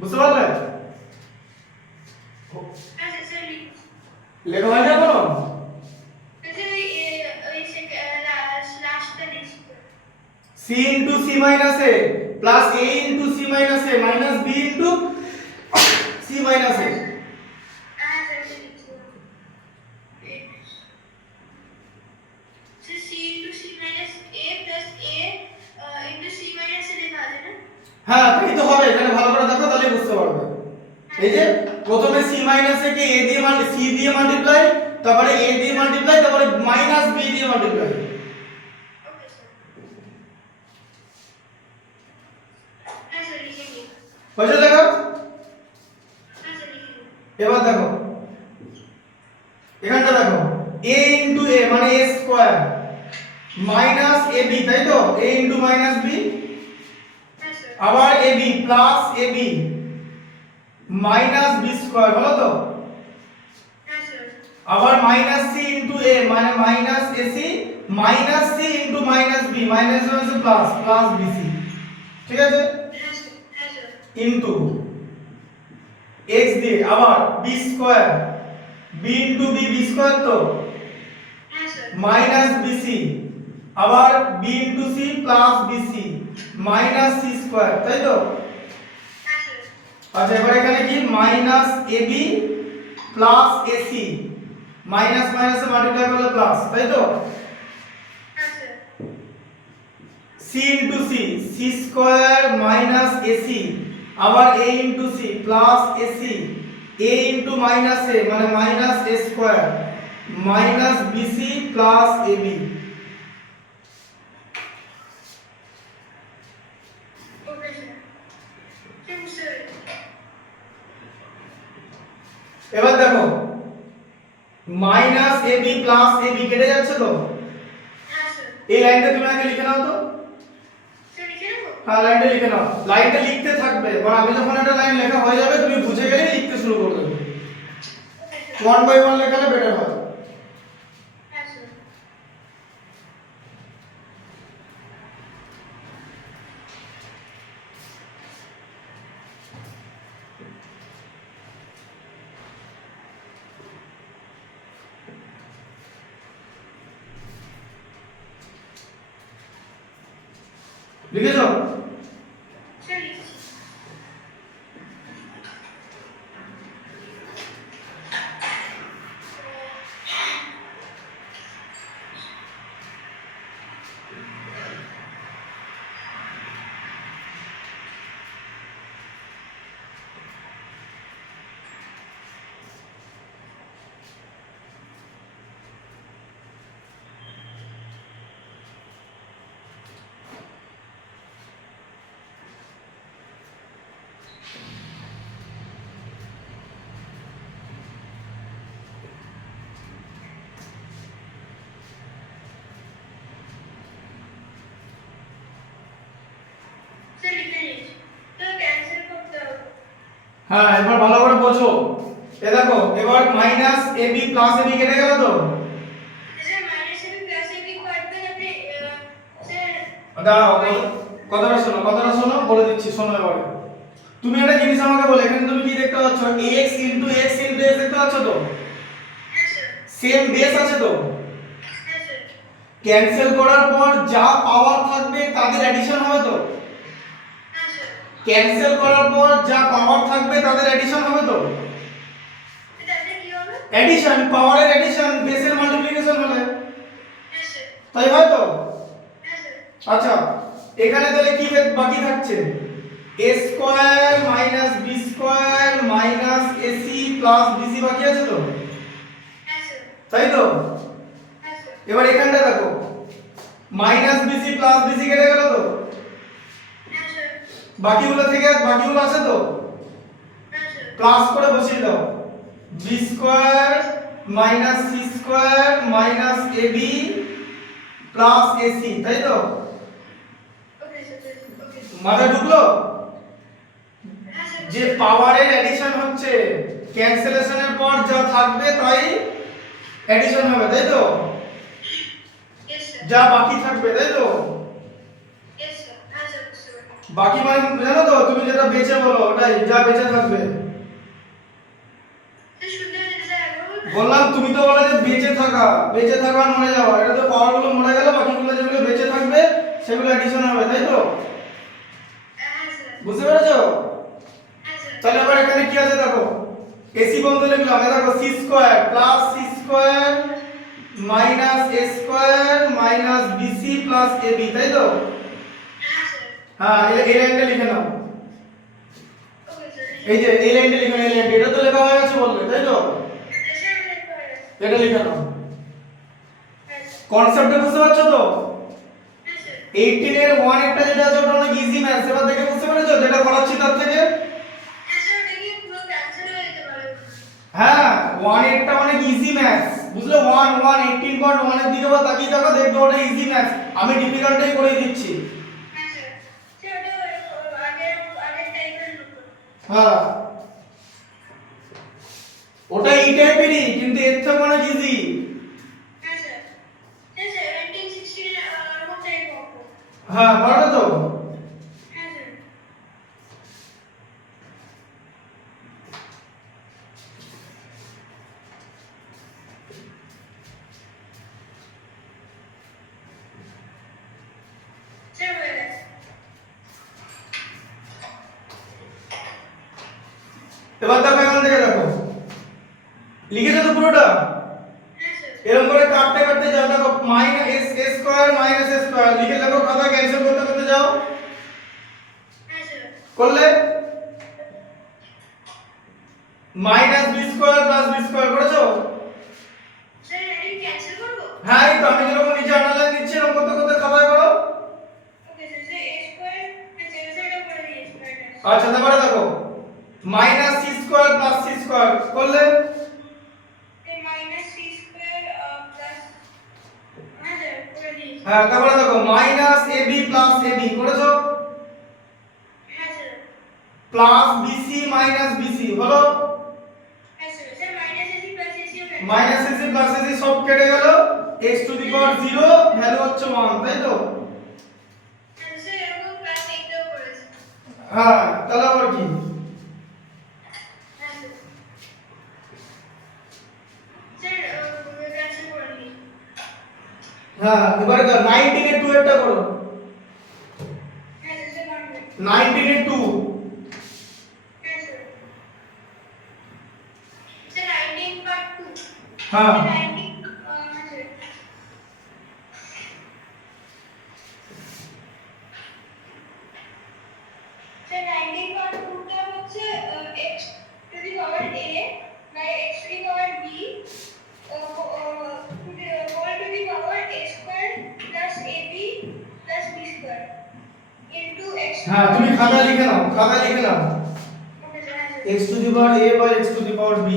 বুঝতে পারলে? লেখা হয় না কোনো? c into c minus a plus a into c minus a minus b into c minus a। হ্যাঁ তাই তো হবে, এখানে ভালো করে দেখো তাহলে বুঝতে পারবে। এই যে প্রথমে c minus a K a দিয়ে c দিয়ে মাল্টিপ্লাই, তারপরে a দিয়ে মাল্টিপ্লাই, তারপরে মাইনাস b দিয়ে মাল্টিপ্লাই। হয়েছে দেখো? এবার দেখো এখানটা দেখো, a into a মানে a স্কয়ার মাইনাস ab, তাই তো? a into মাইনাস b, আবার ab plus ab minus b square, হলো তো? আবার মাইনাস c into a মানে minus ac minus c into minus b, minus মানে প্লাস, প্লাস bc, ঠিক আছে? ইনটু x দিয়ে আবার b square, b into b, b square তো, মাইনাস bc, আবার b into c plus bc minus c square, তাই তো? আচ্ছা এবার এখানে কি minus ab plus ac, minus মাইনাসে মাল্টিপ্লাই করলে প্লাস, তাই তো? c into c, c square minus ac, আবার a into c plus ac, a into minus a মানে minus a square minus bc plus ab। এবার দেখো মাইনাস ab প্লাস ab কেটে যাচ্ছে তো, এই লাইনটা তুমি আগে লিখে নাও তো। হ্যাঁ লাইনটা লিখে নাও, লাইনটা লিখতে থাকবে, মানে আমি যখন একটা লাইন লেখা হয়ে যাবে তুমি বুঝে গেলে লিখতে শুরু করে দেবে, 1 বাই 1 লেখালে বেটার হয়। লিখেছো? স্যার লিখেছি। স্যার লিখে নিয়েছি। তো ক্যান্সেল করতে হবে। হ্যাঁ, এবার ভালো করে বোঝো। এ দেখো, এবার মাইনাস ab প্লাস ab কেটে গেল তো? Sir minus AB plus AB কাটবেন আপনি স্যার দাঁড়াও, কথাটা শোনো, বলে দিচ্ছি, শোনো এবারে। তুমি একটা জিনিস আমাকে বলে, এখানে তুমি কি দেখতে পাচ্ছ? x into x into x দেখতে পাচ্ছ তো? হ্যাঁ স্যার। সেম বেস আছে তো? হ্যাঁ স্যার। ক্যান্সেল করার পর যা পাওয়ার থাকবে তাদের অ্যাডিশন হবে তো? হ্যাঁ স্যার। ক্যান্সেল করার পর যা পাওয়ার থাকবে তাদের অ্যাডিশন হবে তো? তাহলে কি হবে? অ্যাডিশন, পাওয়ারের অ্যাডিশন বেসের মাল্টিপ্লিকেশন হলে হ্যাঁ স্যার। তাই হয় তো? হ্যাঁ স্যার। আচ্ছা, এখানে তাহলে কি বাকি থাকছে? a square minus b square minus ac plus bc বাকি আছে তো? হ্যাঁ স্যার। তাই তো? হ্যাঁ স্যার। এবার এখানটা দেখো, মাইনাস bc প্লাস bc কেটে গেল তো? হ্যাঁ স্যার। বাকিগুলো আছে তো? হ্যাঁ স্যার। প্লাস করে বসিয়ে দাও, b square minus c square minus ab plus ac, তাই তো? Okay sir. ওকে। মাথা ঢুকলো? হ্যাঁ স্যার। যে পাওয়ারের অ্যাডিশন হচ্ছে, ক্যান্সেলেশনের পর যা থাকবে তাই অ্যাডিশন হবে, তাই তো? Yes sir. যা বাকি থাকবে, তাই তো? Yes sir. হ্যাঁ স্যার, বুঝতে পারছি। বাকি মানে জানো তো, তুমি যেটা বেঁচে বলো ওটাই, যা বেঁচে থাকবে। স্যার শুনতে পাচ্ছেন স্যার, একবার বলবেন? বললাম, তুমি তো বলে যে বেঁচে থাকা আর মরে যাওয়া, এটা তো পাওয়ারগুলো মরে গেল, বাকিগুলো যেগুলো বেঁচে থাকবে সেগুলো অ্যাডিশন হবে, তাই তো? হ্যাঁ স্যার। বুঝতে পেরেছো? হ্যাঁ স্যার। তাহলে এবার এখানে কি আছে দেখো, ac বন্ধ লিখলাম, এ দেখো c square plus c square minus a square minus bc plus ab, তাই তো? হ্যাঁ স্যার। হ্যাঁ, এই লাইনটা লিখে নাও। ওকে স্যার। এই যে এই লাইনটা লিখে নাও, এই লাইনটা, এটা তো লেখা হয়ে গেছে বললে, তাই তো? স্যার আমি লিখতে পারি। এটা লিখে নাও। হ্যাঁ স্যার। কনসেপ্টটা বুঝতে পারছো তো? হ্যাঁ স্যার। 18 এর 1 একটা যেটা আছে ওটা অনেক ইজি ম্যাথস, এবার দেখে বুঝতে পেরেছো যেটা করাচ্ছি তার থেকে? হ্যাঁ স্যার, ওটা কি পুরো ক্যান্সেল হয়ে যেতে পারে? হ্যাঁ, 1 এরটা অনেক ইজি ম্যাথস, বুঝলে? 18.1 এর দিকে বা তাকিয়ে দেখো, দেখবে ওটা ইজি ম্যাথস, আমি ডিফিকাল্টই করে দিচ্ছি। হ্যাঁ স্যার। স্যার ওটা আগের টাইপের মতো। হ্যাঁ, ওটা এই টাইপেরই, কিন্তু এর থেকে অনেক ইজি। হ্যাঁ স্যার। স্যার 17 16 এরকম টাইপ হবে। হ্যাঁ, পারবে তো? হ্যাঁ স্যার। স্যার হয়ে গেছে। এবার দেখো, এখান থেকে দেখো, লিখেছো তো পুরোটা? হ্যাঁ স্যার। এরকম করে কাটতে কাটতে যাও, দেখো minus a square minus a square লিখে দেখো, খাতা ক্যান্সেল করতে করতে যাও। হ্যাঁ স্যার। করলে minus b square plus b square করেছো? স্যার এটা কি ক্যান্সেল করবো? হ্যাঁ, এই তো আমি যেরকম নিচে আন্ডারলাইন দিচ্ছি এরকম করতে করতে খাতায় করো। Okay sir. Sir a square, হ্যাঁ স্যার এটা করে দিই স্কয়ার। আচ্ছা, তারপরে দেখো minus c square plus c square করলে, sir minus c square plus, হ্যাঁ স্যার করে দিই। হ্যাঁ, তারপরে দেখো মাইনাস ab প্লাস ab করেছো, হ্যাঁ sir. Plus bc minus bc হলো, হ্যাঁ sir. Sir minus ac plus ac ও কেন? মাইনাস ac প্লাস ac সব কেটে গেল, x to the power 0 value হচ্ছে 1, তাই তো? হ্যাঁ স্যার, এরকম ক্লাস 8 করেছে। হ্যাঁ, তাহলে আবার কি? হ্যাঁ স্যার। স্যার ক্যান্সেল করে দিই। হ্যাঁ, এবারে 19 এর 2 এরটা করো। 19 এর 2 হ্যাঁ স্যার স্যার 19 part 2 হ্যাঁ 19 হ্যাঁ স্যার স্যার 19 part 2 টা হচ্ছে x to the power a by x to the power b to the whole to the power a square plus ab plus b square into x হ্যাঁ তুমি খাতায় লিখে নাও ওকে স্যার হ্যাঁ sir x to the power a by x to the power b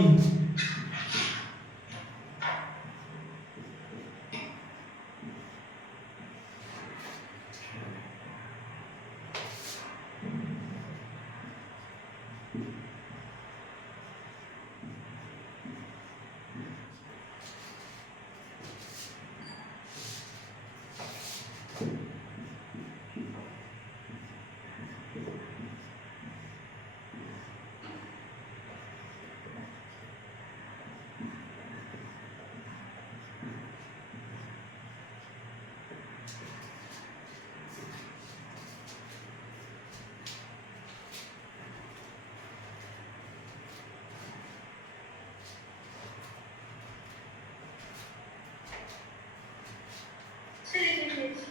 sir লিখে দিয়েছি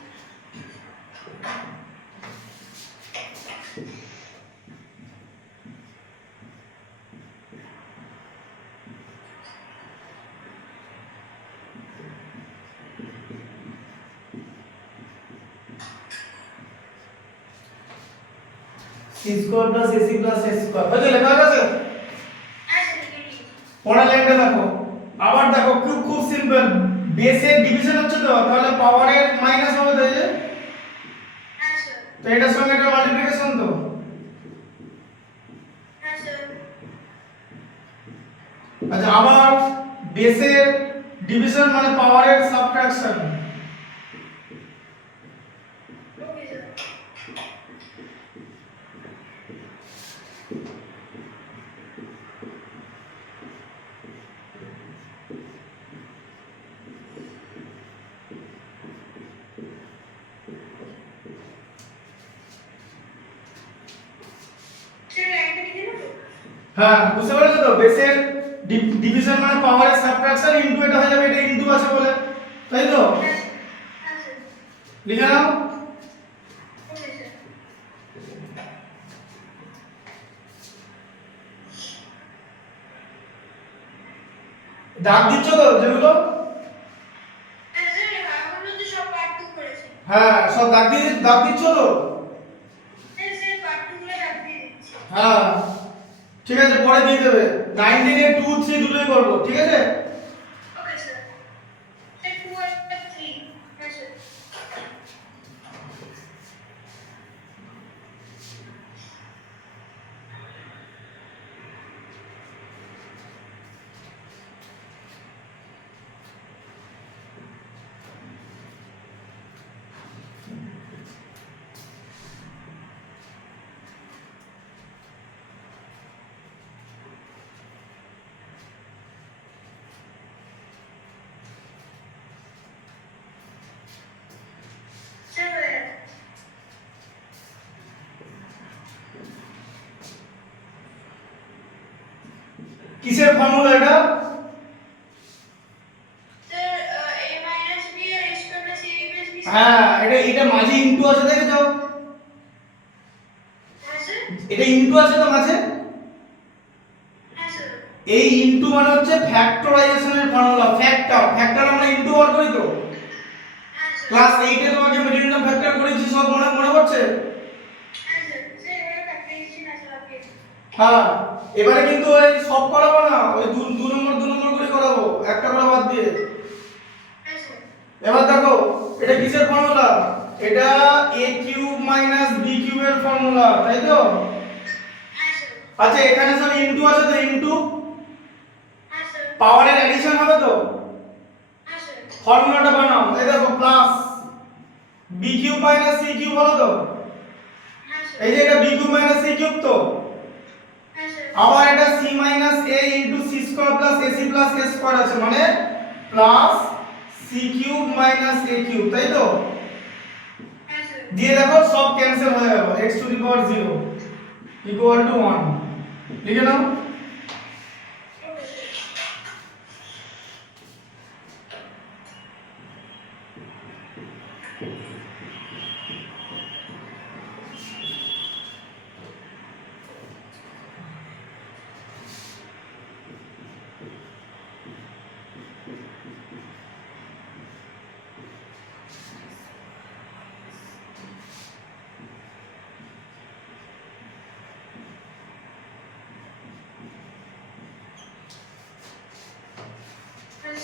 c square plus ac plus s square হয়ে লেখা আছে হ্যাঁ স্যার লিখে দিয়েছি পরের লাইনটা দেখো আবার দেখো খুব খুব সিম্পল বেসের ডিভিশন হচ্ছে তো তাহলে পাওয়ারের মাইনাস হবে তাই যে হ্যাঁ স্যার তো এটার সঙ্গে এটা মাল্টিপ্লিকেশন তো হ্যাঁ স্যার আচ্ছা আবার বেসের ডিভিশন মানে পাওয়ারের সাবট্রাকশন ওকে স্যার স্যার লাইনটা লিখে নেবো হ্যাঁ বুঝতে পেরেছো তো বেসের ডিভিশন মানে পাওয়ারের সাবট্রাকশন ইনটু এটা হয়ে যাবে এটা ইনটু আছে বলে তাই তো হ্যাঁ হ্যাঁ স্যার লিখে নাও ওকে স্যার দাগ দিচ্ছ তো যেগুলো হ্যাঁ স্যার এগুলো তো সব পার্ট 2 করেছে হ্যাঁ সব দাগ দিচ্ছ তো হ্যাঁ স্যার পার্ট 2 গুলো রাখ দিয়ে দিচ্ছি হ্যাঁ ঠিক আছে পরে দিয়ে দেবে 19 এর 2 3 দুটোই করব ঠিক আছে ওকে স্যার স্যার 2 আর 3 হ্যাঁ স্যার স্যার হয়ে গেছে কিসের ফর্মুলা এটা স্যার a minus b আর s square plus ab plus b হ্যাঁ এটা মাঝে ইনটু আছে দেখে যাও হ্যাঁ স্যার এটা ইনটু আছে তো মাঝে হ্যাঁ স্যার এই ইনটু মানে হচ্ছে ফ্যাক্টরাইজেশনের ফর্মুলা ফ্যাক্টর আমরা ইনটু বার করি তো হ্যাঁ স্যার ক্লাস 8 এ তোমাকে মিডিয়াম ফ্যাক্টর করেছি সব মনে পড়ছে হ্যাঁ স্যার স্যার এবারে ফ্যাক্টরাইজেশন আছে আপনি হ্যাঁ এবারে কিন্তু ওই সব করাবো না ওই দু নম্বর করে করাবো একটা করে বাদ দিয়ে হ্যাঁ স্যার এবার দেখো এটা কিসের ফর্মুলা এটা a কিউব মাইনাস b কিউবের ফর্মুলা তাই তো হ্যাঁ স্যার আচ্ছা এখানে সব ইনটু আছে তো ইনটু হ্যাঁ স্যার পাওয়ারের এডিশন হবে তো হ্যাঁ স্যার ফর্মুলাটা বানাও এই দেখো plus b cube minus c cube হলো তো হ্যাঁ স্যার এই যে এটা b cube minus c cube তো হ্যাঁ স্যার আবার এটা c minus a into c square plus ac plus a square আছে মানে plus c cube minus a cube তাই তো হ্যাঁ স্যার দিয়ে দেখো সব ক্যান্সেল হয়ে গেল, x to the power 0 equal to 1 লিখে নাও। ওকে স্যার।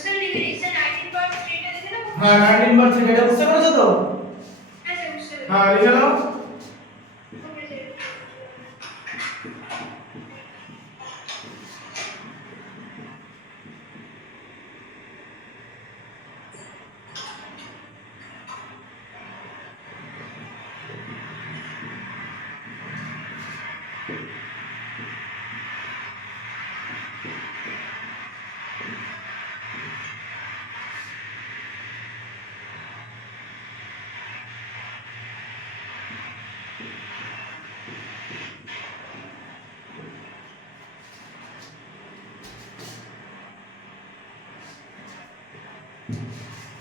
স্যার লিখে দিই স্যার 19/3 টা লিখে দেবো? হ্যাঁ 19% এটা বুঝতে পেরেছো তো? হ্যাঁ স্যার বুঝতে পেরেছি। হ্যাঁ লিখে নাও। ওকে স্যার।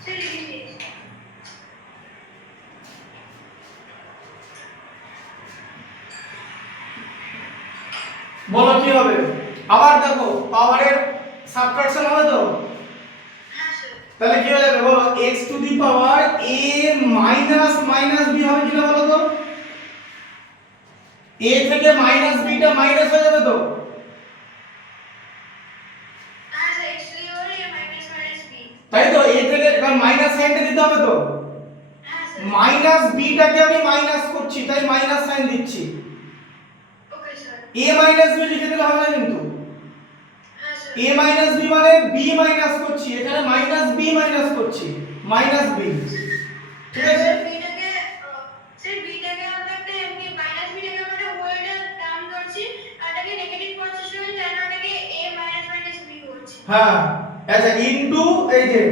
স্যার লিখে দিয়েছি। বলো কি হবে? আবার দেখো পাওয়ারের সাবট্রাকশন হবে তো? হ্যাঁ স্যার। তাহলে কি হয়ে যাবে বলো, x to the power a minus minus b হবে কিনা বলো তো? a থেকে মাইনাস b টা মাইনাস হয়ে যাবে তো? হ্যাঁ sir x to the power a minus minus b। তাই তো, a থেকে কারণ মাইনাস সাইনটা দিতে হবে তো, হ্যাঁ স্যার। মাইনাস b টাকে আমি মাইনাস করছি তাই মাইনাস সাইন দিচ্ছি। Okay sir. a minus b লিখে দিলে হবে না কিন্তু, হ্যাঁ স্যার। a মাইনাস b মানে b মাইনাস করছি, এখানে মাইনাস b মাইনাস করছি, মাইনাস b, ঠিক আছে? স্যার বিটাকে স্যার বিটাকে আমরা একটা এমনি মাইনাস বিটাকে আমরা হোলটা ডাউন করছি আর এটাকে নেগেটিভ করছি শুধু কেন এটাকে a মাইনাস মাইনাস b করছি। হ্যাঁ আচ্ছা, ইনটু এই যে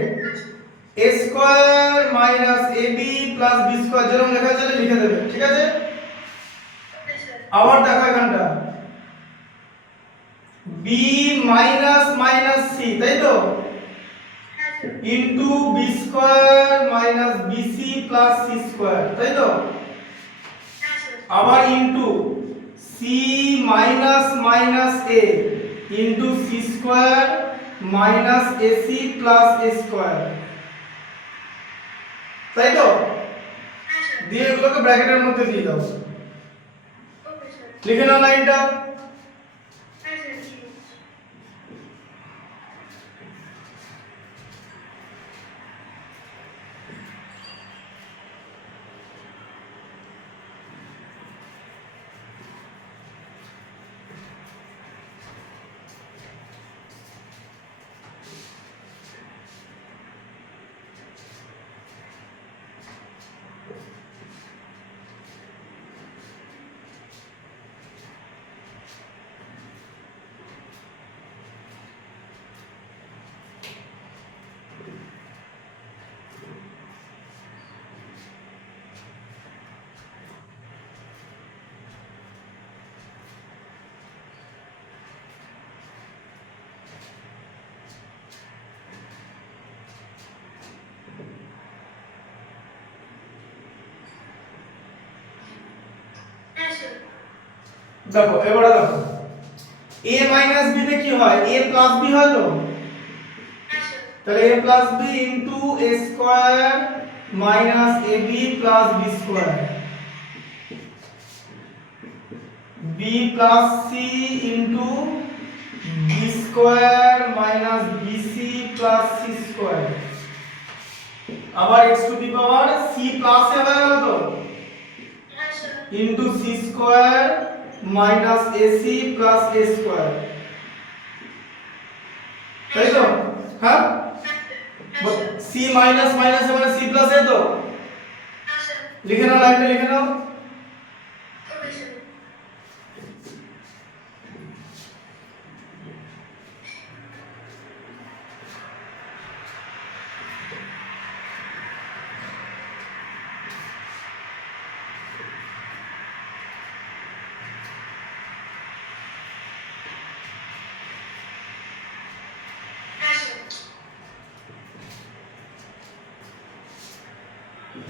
a square minus ab plus b square যেরকম লেখা আছে লিখে দেবে, ঠিক আছে? Okay sir. আবার দেখো এখানটা b মাইনাস মাইনাস c, তাই তো, হ্যাঁ sir. Into b square minus bc plus c square, তাই তো? হ্যাঁ স্যার। আবার into c minus minus a into c square minus ac plus a square, তাই তো? হ্যাঁ স্যার। দিয়ে এগুলোকে ব্র্যাকেটের মধ্যে দিয়ে দাও, ওকে স্যার। লিখে নাও লাইনটা। হ্যাঁ স্যার ঠিক আছে। হ্যাঁ স্যার। দেখো এবারে দেখো a মাইনাস b তে কি হয়, a প্লাস b হয় তো, হ্যাঁ স্যার। তাহলে a plus b into a square minus ab plus b square, b plus c into b square minus bc plus c square, আবার x to the power c plus a হয়ে গেল তো, হ্যাঁ sir. Into c square minus ac plus a square, তাই তো? হ্যাঁ, হ্যাঁ sir. c minus minus মানে c প্লাস এ তো, হ্যাঁ স্যার। লিখে নাও লাইনটা, লিখে নাও। ওকে স্যার।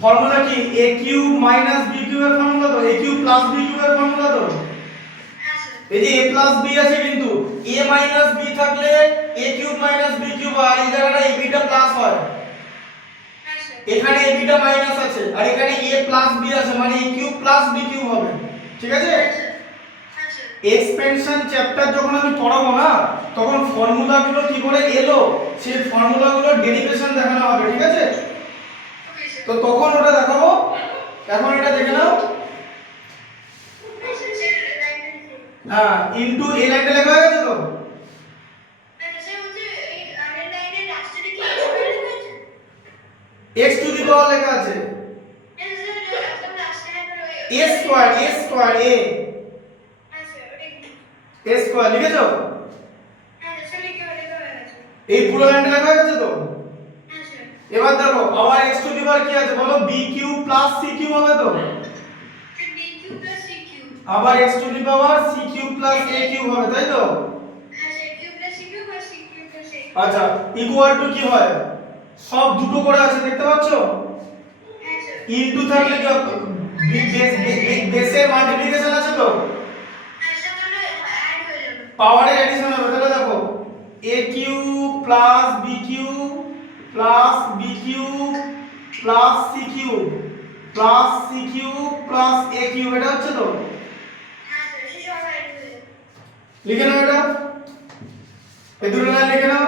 ফর্মুলা কি a কিউব মাইনাস b কিউবের ফর্মুলা তো a কিউব প্লাস b কিউবের ফর্মুলা তো হ্যাঁ স্যার এই যে a প্লাস b আছে কিন্তু a মাইনাস b থাকলে a cube minus b cube আর এই জায়গাটা ab টা প্লাস হয় হ্যাঁ স্যার এখানে ab টা মাইনাস আছে আর এখানে a প্লাস b আছে মানে a cube plus b cube হবে ঠিক আছে হ্যাঁ স্যার হ্যাঁ স্যার এক্সপেনশন চ্যাপ্টার যখন আমি পড়াবো না তখন ফর্মুলাগুলো কি করে এলো সেই ফর্মুলাগুলোর ডেরিভেশন দেখানো হবে ঠিক আছে ওকে স্যার তো তখন ওটা দেখাবো এখন এটা দেখে নাও হ্যাঁ স্যার স্যার লাইনটা লিখে হ্যাঁ ইনটু a লাইনটা লেখা হয়ে গেছে তো আচ্ছা স্যার বলছে এই আগের লাইনের লাস্টে কি স্কয়ার লেখা আছে x টু দি পাওয়ার লেখা আছে হ্যাঁ স্যার একদম লাস্টে লেখা a square a square a হ্যাঁ স্যার ওটাই a স্কয়ার লিখেছো হ্যাঁ স্যার লিখে লেখা হয়ে গেছে এই পুরো লাইনটা লেখা হয়ে গেছে তো হ্যাঁ স্যার এবার দেখো আবার x টু দি পাওয়ার কি আছে বলো b cube plus c cube হবে তো sir b cube plus c cube আবার x to the power c cube plus a cube হবে তাই তো হ্যাঁ sir cube plus c cube আর c কিউব প্লাস a আচ্ছা ইকুয়াল টু কি হয় সব দুটো করে আছে দেখতে পাচ্ছো হ্যাঁ স্যার ইনটু থাকলে কি হবে বেসের মাল্টিপ্লিকেশন আছে তো হ্যাঁ স্যার তাহলে অ্যাড হয়ে যাবে পাওয়ারের এডিশন হবে তাহলে দেখো a cube plus b cube plus b cube plus c cube plus c cube plus a cube এটা হচ্ছে তো হ্যাঁ স্যার সে সব অ্যাড হয়ে যাবে লিখে নাও এটা এই দুটো লাইন লিখে নাও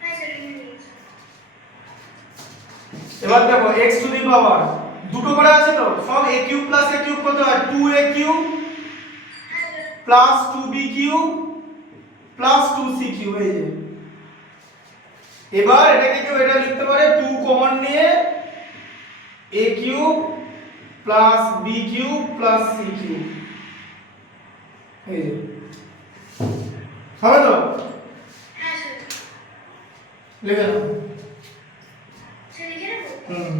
হ্যাঁ স্যার লিখে নিয়েছি এবার দেখো x টু দি পাওয়ার দুটো করে আছে তো সব a cube plus a cube কত হয় 2a কিউব হ্যাঁ sir plus 2b cube plus 2c cube এই যে এবার এটাকে কেউ এটা লিখতে পারে 2 কমন নিয়ে a cube plus b cube plus c cube এই যে হবে তো হ্যাঁ স্যার লিখে নাও স্যার লিখে নেবো হুম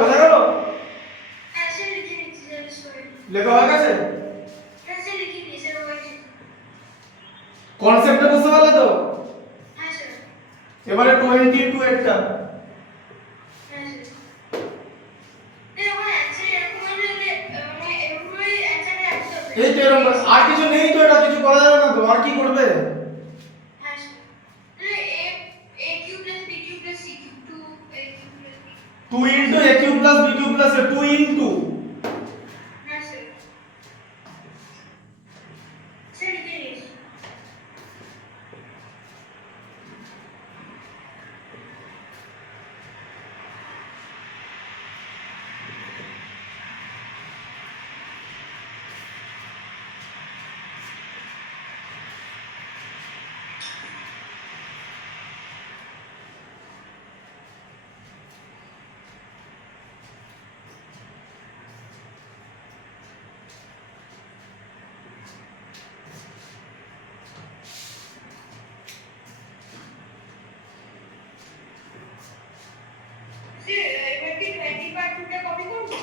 বোঝা গেল হ্যাঁ স্যার লিখে নিচ্ছি স্যার সরি লেখা হয়ে গেছে হ্যাঁ স্যার লিখে নিয়েছি স্যার হয়েছে কনসেপ্টটা বুঝতে পারলে তো হ্যাঁ স্যার এবারে 22 একটা হ্যাঁ স্যার এরকম অ্যান্সার এরকম হলে মানে এরকমই অ্যান্সারে আসতে হবে এই তো এরকম আর কিছু নেই তো এটা কিছু করা যাবে না তো আর কি করবে হ্যাঁ স্যার তাহলে a cube plus b cube plus c cube 2a cube plus b 2 into a cube plus b cube plus 2 into হ্যাঁ স্যার স্যার লিখে নিয়েছি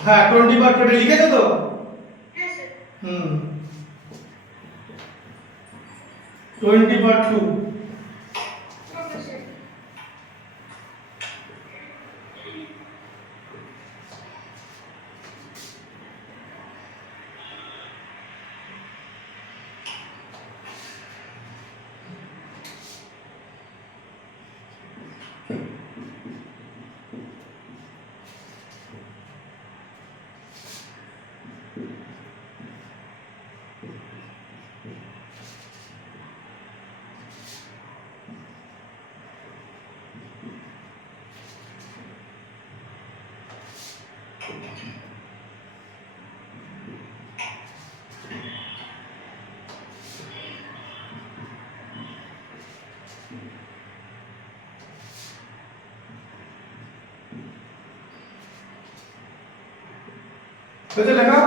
হ্যাঁ 20/2 এটা লিখেছো তো? হ্যাঁ স্যার। হুম 20/2 ওকে স্যার। হয়েছে লেখা?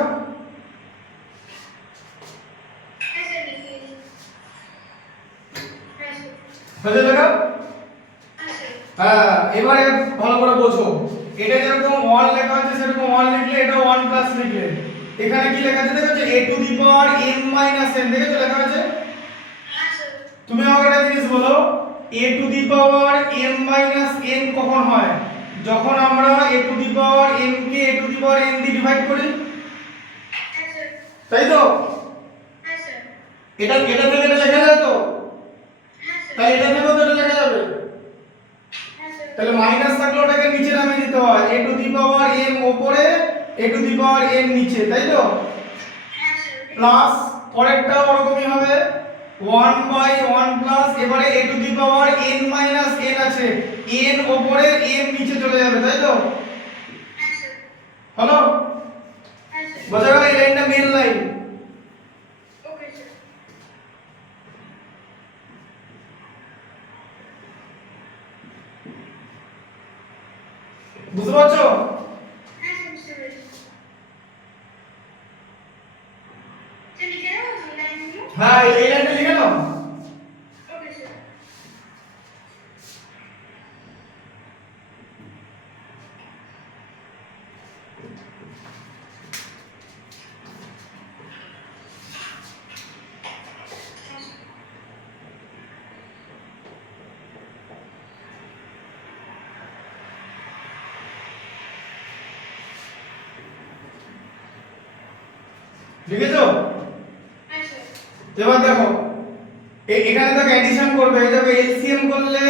হ্যাঁ স্যার লিখে দিয়েছি। হ্যাঁ স্যার। হয়েছে লেখা? হ্যাঁ স্যার। হ্যাঁ এবারে ভালো করে বোঝো, এটা যেরকম 1 লেখা আছে সেরকম 1 লিখলে এটা 1 প্লাস লিখলে এখানে কি লেখা আছে দেখেছো a to the power m minus n দেখেছো লেখা আছে? হ্যাঁ স্যার। তুমি আমাকে একটা জিনিস বলো a to the power m minus n কখন হয়? যখন আমরা a to the power m K a to the power n দিয়ে ডিভাইড করি, হ্যাঁ স্যার। তাই তো? হ্যাঁ স্যার। এটা থেকে এটা লেখা যায় তো? হ্যাঁ স্যার। তাই এটা থেকেও তো এটা লেখা যাবে। হ্যাঁ স্যার। তাহলে মাইনাস থাকলে ওটাকে নিচে নামিয়ে দিতে হয়, a to the power m উপরে a to the power n নিচে, তাই তো? হ্যাঁ স্যার। প্লাস পরেরটা ওরকমই হবে 1 বাই 1 প্লাস এবারে a to the power n minus n আছে, n উপরে m নিচে চলে যাবে, তাই তো? হ্যাঁ স্যার। হলো? হ্যাঁ স্যার। বোঝা গেল? এই লাইনটা মেন লাইন। Okay sir. বুঝতে পারছো? হ্যাঁ স্যার বুঝতে পেরেছি। স্যার লিখে দেবো এই লাইনগুলো? হ্যাঁ এই লাইনটা লিখে নাও। ওকে স্যার। লিখেছো? হ্যাঁ স্যার। এবার দেখো এখানে দেখো এডিশন করবে, এই দেখো এলসিএম করলে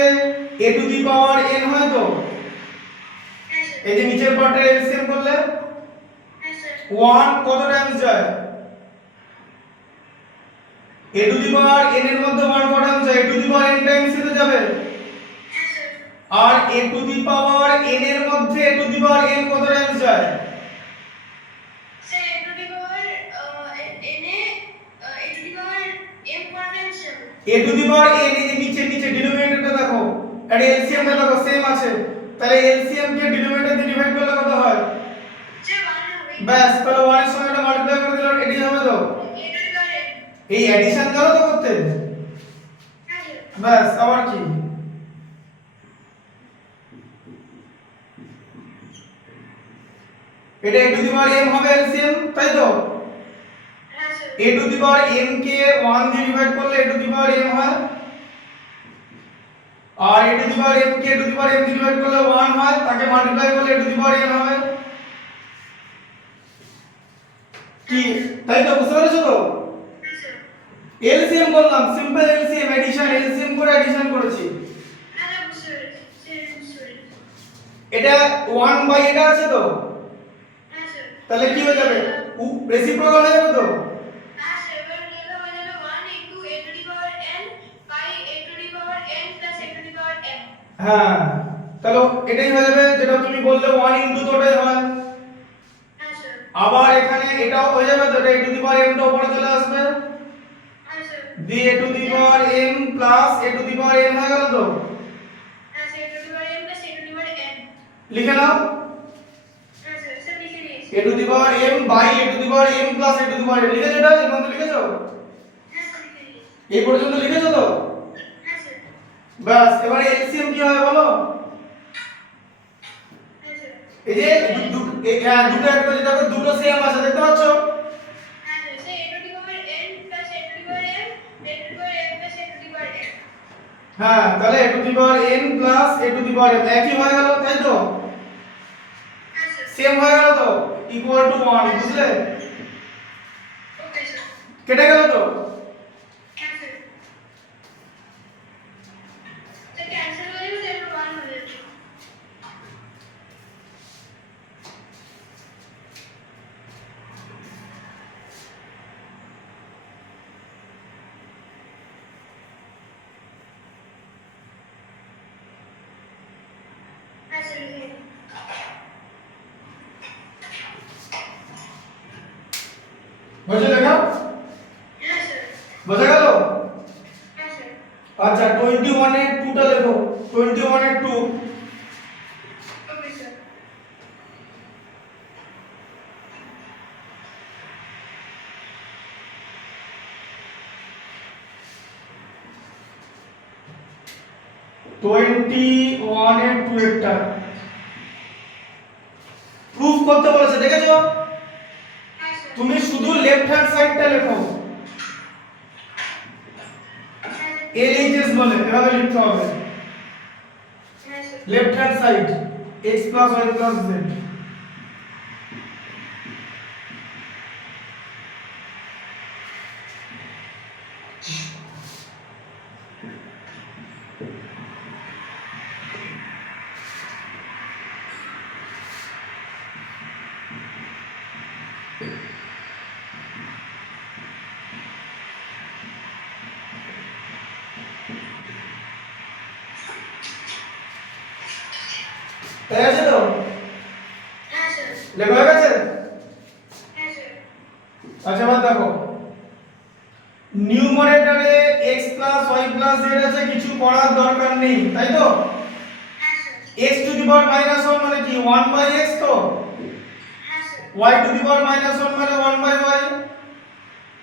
a to the power n হয় তো? হ্যাঁ স্যার। এই যে নিচের পার্টের এলসিএম করলে হ্যাঁ স্যার। 1 কত টাইমস যায়? a to the power n এর মধ্যে 1 কত টাইমস যায়? a to the power n times তো যাবে। হ্যাঁ স্যার। আর a to the power n এর মধ্যে a to the power n কত টাইমস যায়? Sir a to the power n এ a to the power m quadrant যাবে। a to the power n এই যে নিচে ডিনোমিনেটরটা দেখো, আর এলসিএমটা দেখো সেম আছে, তাহলে এলসিএম কে ডিনোমিনেটর দিয়ে ডিভাইড করলে কত হয়? স্যার 1 হবে। ব্যাস, তাহলে 1 এর সঙ্গে এটা মাল্টিপ্লাই করে দিলে এটাই হবে তো? a to the power n। এই অ্যাডিশন জানো তো করতে? হ্যাঁ স্যার। ব্যাস, আবার কি? এটা a to the power m হবে এলসিএম, তাই তো? হ্যাঁ sir. a to the power m কে 1 দিয়ে ডিভাইড করলে a to the power m হয়, আর a to the power m K a to the power m দিয়ে ডিভাইড করলে 1 হয়, তাকে মাল্টিপ্লাই করলে a to the power n হবে। কি তাই তো? বুঝতে পেরেছো তো? হ্যাঁ স্যার। এলসিএম করলাম, সিম্পল এলসিএম, এডিশন এলসিএম করে এডিশন করেছি। হ্যাঁ স্যার বুঝতে পেরেছি। স্যার বুঝতে পেরেছি। এটা 1 বাই এটা আছে তো? হ্যাঁ স্যার। তাহলে কি হয়ে যাবে? রেসিপ্রোকাল হয়ে যাবে তো? হ্যাঁ স্যার এবার লেখা হয়ে যাবে 1 into a to the power n by a to the power n plus a to the power m। হ্যাঁ, তাহলে এটাই হয়ে যাবে যেটা তুমি বললে 1 ইনটু তোটাই হয়। হ্যাঁ স্যার। আবার এখানে এটাও হয়ে যাবে তো, এটা a to the power m টা উপরে চলে আসবে, হ্যাঁ স্যার। দিয়ে a to the power m plus a to the power n হয়ে গেল তো? হ্যাঁ sir a to the power m plus a to the power n। লিখে নাও হ্যাঁ স্যার। স্যার লিখে দিয়েছি। a to the power m by a to the power m plus a to the power n। লিখেছো এটা? এই পর্যন্ত লিখেছো? হ্যাঁ স্যার লিখে দিয়েছি। এই পর্যন্ত লিখেছো তো? হ্যাঁ স্যার। ব্যাস, এবারে এলসিএম কি হয় বলো? হ্যাঁ স্যার। এই যে হ্যাঁ দুটো অ্যাড করেছি, দেখো দুটো সেম আছে, দেখতে পাচ্ছ? হ্যাঁ sir, say a to the power n plus a to the power m, a to the power m plus a to the power n। হ্যাঁ তাহলে a to the power n plus a to the power m একই হয়ে গেল, তাই তো? হ্যাঁ sir. Same হয়ে গেল তো, ইকুয়াল টু 1, বুঝলে? Okay sir. কেটে গেল তো? হ্যাঁ স্যার। স্যার ক্যান্সেল হয়ে যাবে, তারপর 1 হয়ে যাবে। হ্যাঁ স্যার, লিখে নিন। বুঝে লেখা? হ্যাঁ স্যার। বোঝা গেল? হ্যাঁ স্যার। আচ্ছা 21 এর 2 টা লেখো, 21 এর 2। Okay sir. 21 এর 2 এরটা প্রুফ করতে বলেছে, দেখেছো? হ্যাঁ স্যার। তুমি শুধু লেফট হ্যান্ড সাইডটা লেখো, LHS বলে এভাবে লিখতে হবে। হ্যাঁ sir. Left hand side x plus y plus z। তাই আছে তো? হ্যাঁ স্যার। লেখা হয়ে গেছে? হ্যাঁ স্যার। আচ্ছা এবার দেখো, নিউমারেটরে x plus y plus z আছে, কিছু করার দরকার নেই, তাই তো? হ্যাঁ sir. x to the power minus 1 মানে কি 1 বাই x তো? হ্যাঁ sir. y to the power minus 1 মানে 1 বাই y,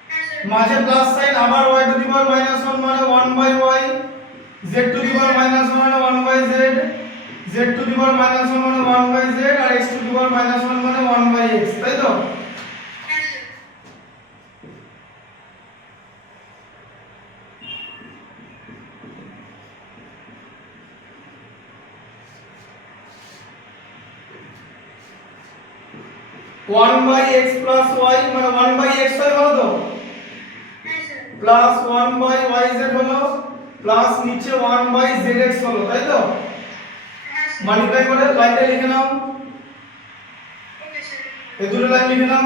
হ্যাঁ স্যার। মাঝে প্লাস সাইন, আবার y to the power minus 1 মানে 1 by y, z to the power minus 1 মানে 1 by z, z to the power minus 1 মানে 1 by z, আর x to the power minus 1 মানে 1 by x, তাই তো? হ্যাঁ sir. One by x plus y মানে 1 by x হয়, বলো তো? হ্যাঁ স্যার। প্লাস 1 বাই yz হলো, প্লাস নিচে 1 বাই zx হলো, তাই তো? হ্যাঁ স্যার। মাল্টিপ্লাই করে লাইনটা লিখে নাও, ওকে স্যার। এই দুটো লাইন লিখে নাও।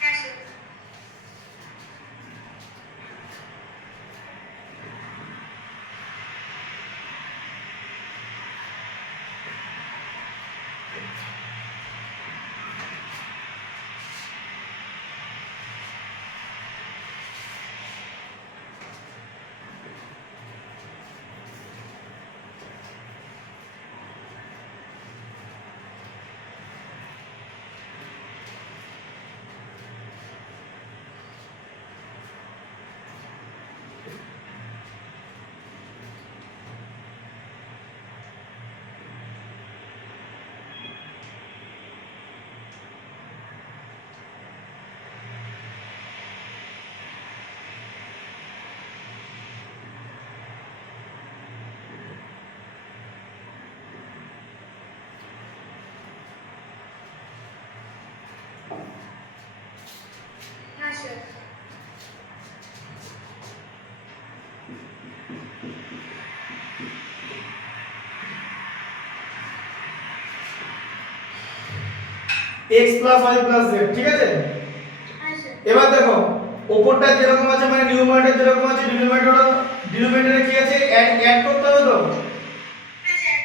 হ্যাঁ স্যার। হ্যাঁ sir. x plus y plus z, ঠিক আছে? হ্যাঁ স্যার। এবার দেখো, উপরটা যেরকম আছে মানে নিউমারেটর যেরকম আছে, ডিনোমিনেটরে কি আছে, অ্যাড করতে হবে তো। হ্যাঁ স্যার।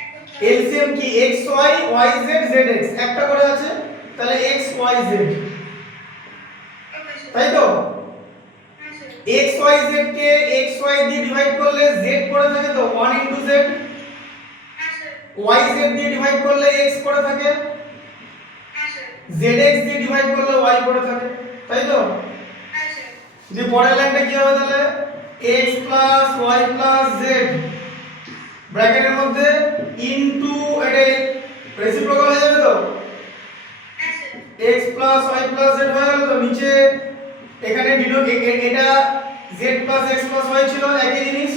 এলসিএম কি xy yz zx, একটা করে আছে, তাহলে x y z, okay sir. তাই তো? হ্যাঁ স্যার। x y z কে x y দিয়ে ডিভাইড করলে z পড়ে থাকে তো 1 ইনটু z, হ্যাঁ স্যার। y z দিয়ে ডিভাইড করলে x পড়ে থাকে, হ্যাঁ স্যার। zx দিয়ে ডিভাইড করলে y পড়ে থাকে, তাই তো? হ্যাঁ স্যার। যে পরের লাইনটা কি হবে তাহলে, x plus y plus z ব্র্যাকেটের মধ্যে ইনটু, এটা রেসিপ্রোকাল হয়ে যাবে তো, x plus y plus z হয়ে গেল তো নিচে এখানে এটা z plus x plus y ছিল একই জিনিস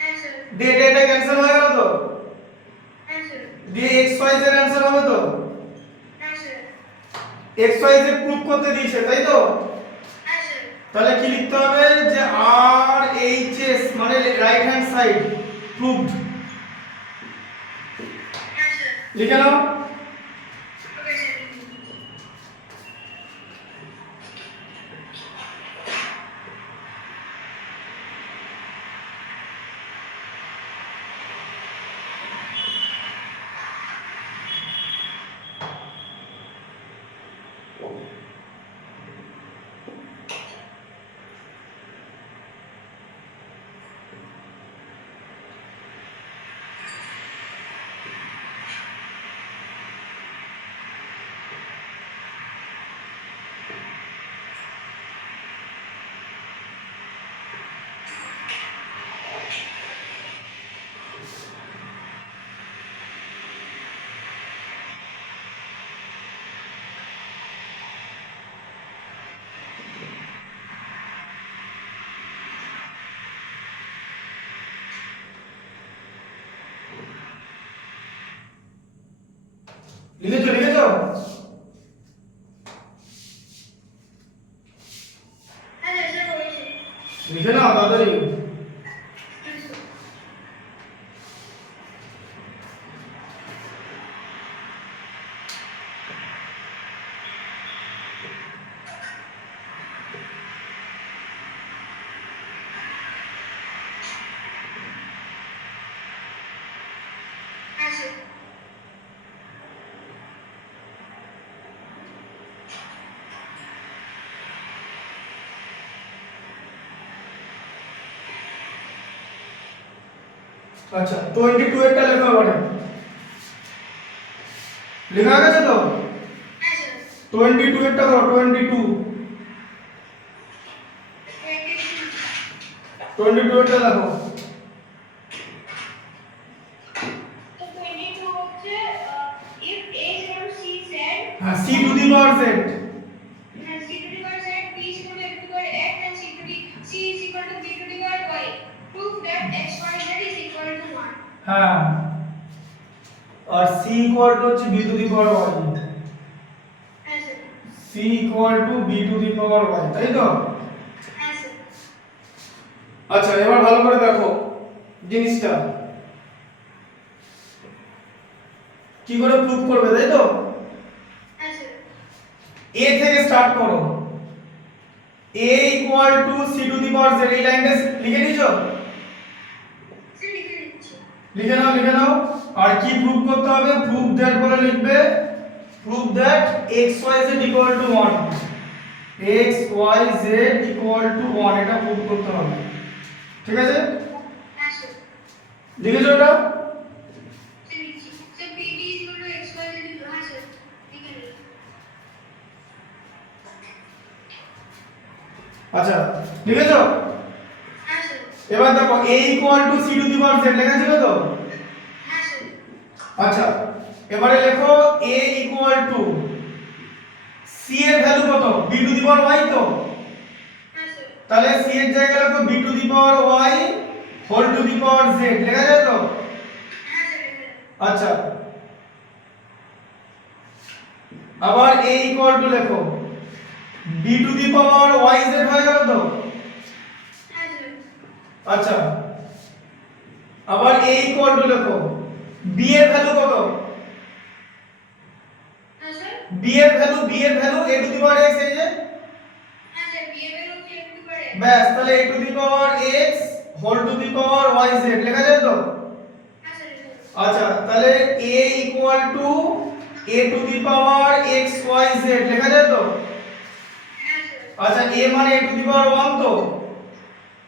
হ্যাঁ স্যার দিয়ে এটা ক্যান্সেল হয়ে গেল তো হ্যাঁ স্যার দিয়ে x y z आंसर হবে তো হ্যাঁ sir x y z proof করতে দিয়েছে তাই তো হ্যাঁ স্যার তাহলে কি লিখতে হবে যে r h s মানে রাইট হ্যান্ড সাইড প্রুফড হ্যাঁ স্যার লিখে নাও ওকে স্যার লিখেছো হ্যাঁ স্যার বলেছি লিখে নাও তাড়াতাড়ি হ্যাঁ স্যার আচ্ছা 22 এরটা লেখা হবে লেখা গেছে তো হ্যাঁ স্যার 22 এরটা করো 22 22 এরটা লেখো তো 22 হচ্ছে if a is equal to c z হ্যাঁ c to the power z c to the power z b is equal to f to the power x and c is equal to b to the power y prove that x y z is equal to 1 হ্যাঁ আর c equal two হচ্ছে b to the power y হ্যাঁ sir c equal two b to the power y তাই তো হ্যাঁ sir আচ্ছা এবার ভালো করে দেখো জিনিসটা কি করে প্রুফ করবে তাই তো হ্যাঁ স্যার a থেকে স্টার্ট করো a equal two c to the power z এই লাইনটা লিখে নিছো স্যার লিখে দিচ্ছি লিখে নাও আর কি প্রুফ করতে হবে প্রুফ দ্যাট বলে লিখবে proof that x y z equal to 1 x y z equal to 1 এটা প্রুফ করতে হবে ঠিক আছে হ্যাঁ স্যার লিখেছো এটা স্যার লিখছি sir p is equal to x y z হ্যাঁ স্যার লিখে নিই আচ্ছা লিখেছো হ্যাঁ স্যার এবার দেখো a equal two c to the power z লেখা ছিল তো হ্যাঁ স্যার আচ্ছা এবারে লেখো a ইকুয়াল টু c এর ভ্যালু কত b to the power y তো হ্যাঁ স্যার তাহলে c এর জায়গায় লেখো b to the power y whole to the power z লেখা যায় তো হ্যাঁ স্যার আচ্ছা আবার a ইকুয়াল টু লেখো b to the power yz হয়ে গেল তো হ্যাঁ স্যার আচ্ছা আবার a ইকুয়াল টু লেখো b এর ভ্যালু কত হ্যাঁ স্যার b এর value a to the power x এই যে হ্যাঁ স্যার b এর ভ্যালু কি একটু পারে ব্যাস তাহলে a to the power x whole to the power yz লেখা যায় তো হ্যাঁ স্যার আচ্ছা তাহলে a equal to a to the power x y z লেখা যায় তো হ্যাঁ স্যার আচ্ছা a মানে a টু দি পাওয়ার 1 তো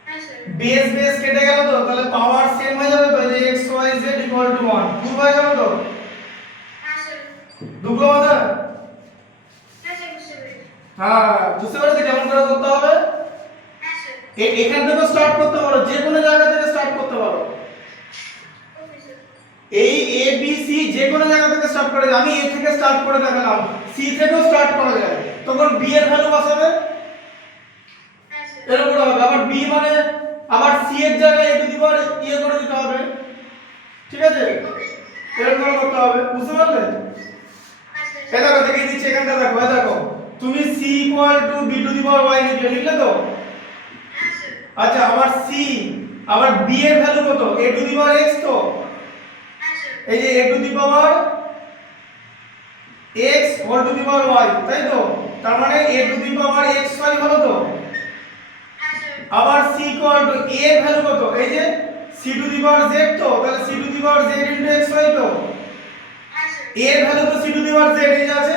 হ্যাঁ স্যার বেস কেটে গেল তো তাহলে পাওয়ার সেম হয়ে যাবে তো যে x y z equal to 1 proof হয়ে গেল তো হ্যাঁ স্যার ঢুকলো মাথা হ্যাঁ স্যার বুঝতে পেরেছি হ্যাঁ বুঝতে পেরেছো কেমন করে করতে হবে হ্যাঁ স্যার এখান থেকে স্টার্ট করতে পারো যে কোনো জায়গা থেকে স্টার্ট করতে পারো ওকে স্যার এই a b c যে কোনো জায়গা থেকে স্টার্ট করা যায়, আমি এ থেকে স্টার্ট করে দেখালাম, সি থেকেও স্টার্ট করা যায়, তখন বি এর ভ্যালু বসাবে হ্যাঁ স্যার এর উপর হবে, আবার বি মানে আবার সি এর জায়গায় এ টু দি পাওয়ার ইয়ে করে দিতে হবে, ঠিক আছে, এরকম করতে হবে, বুঝতে পারলে? হ্যাঁ স্যার এই দেখো দেখিয়ে দিচ্ছি, এখানটা দেখো, এই দেখো তুমি c equal two b to the power y লিখলে তো, হ্যাঁ স্যার আচ্ছা আবার c, আবার b এর ভ্যালু কত, a to the power x তো, হ্যাঁ স্যার এই যে a to the power x whole to the power y, তাই তো, তার মানে a to the power x y হলো তো, হ্যাঁ স্যার আবার c ইকুয়াল টু a এর ভ্যালু কত, এই যে c to the power z তো, তাহলে c to the power z into x y তো, হ্যাঁ স্যার a এর ভ্যালু তো c to the power z এই যে আছে,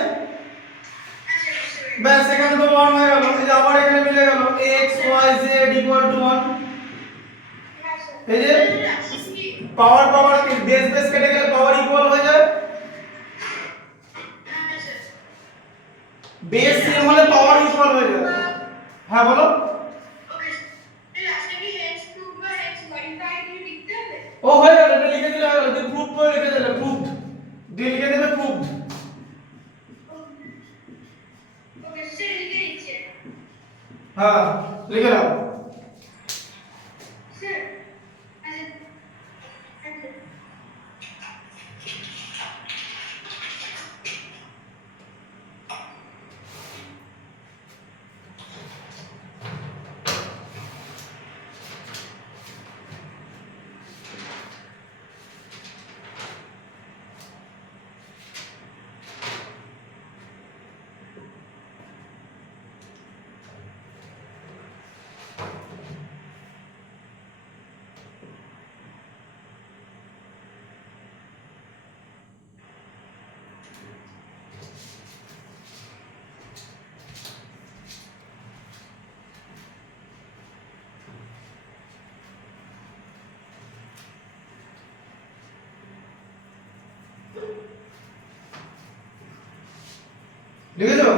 হ্যাঁ স্যার বুঝতে পেরেছি ব্যাস এখানে তো 1 হয়ে গেল, এই যে আবার এখানে মিলে গেল x y z equal to 1, হ্যাঁ স্যার এই যে রাশি কি পাওয়ার পাওয়ার বেস বেস কেটে গেলে পাওয়ার ইকুয়াল হয়ে যায়, হ্যাঁ স্যার বেস সেম হলে পাওয়ার ইকুয়াল হয়ে যায়, হ্যাঁ বলো, ওকে স্যার রাশি কি হেক্স কিউব বা হেক্স মডিফাই দিয়ে লিখতে হবে ও হয়ে গেল, এটা লিখে দিলে হয়ে গেল, তুমি প্রুফ করে লিখে দিলে, প্রুফ দিয়ে লিখে দেবে প্রুফ, ওকে স্যার লিখে দিচ্ছি হ্যাঁ লিখে দাও, স্যার আচ্ছা আচ্ছা লিখেছো?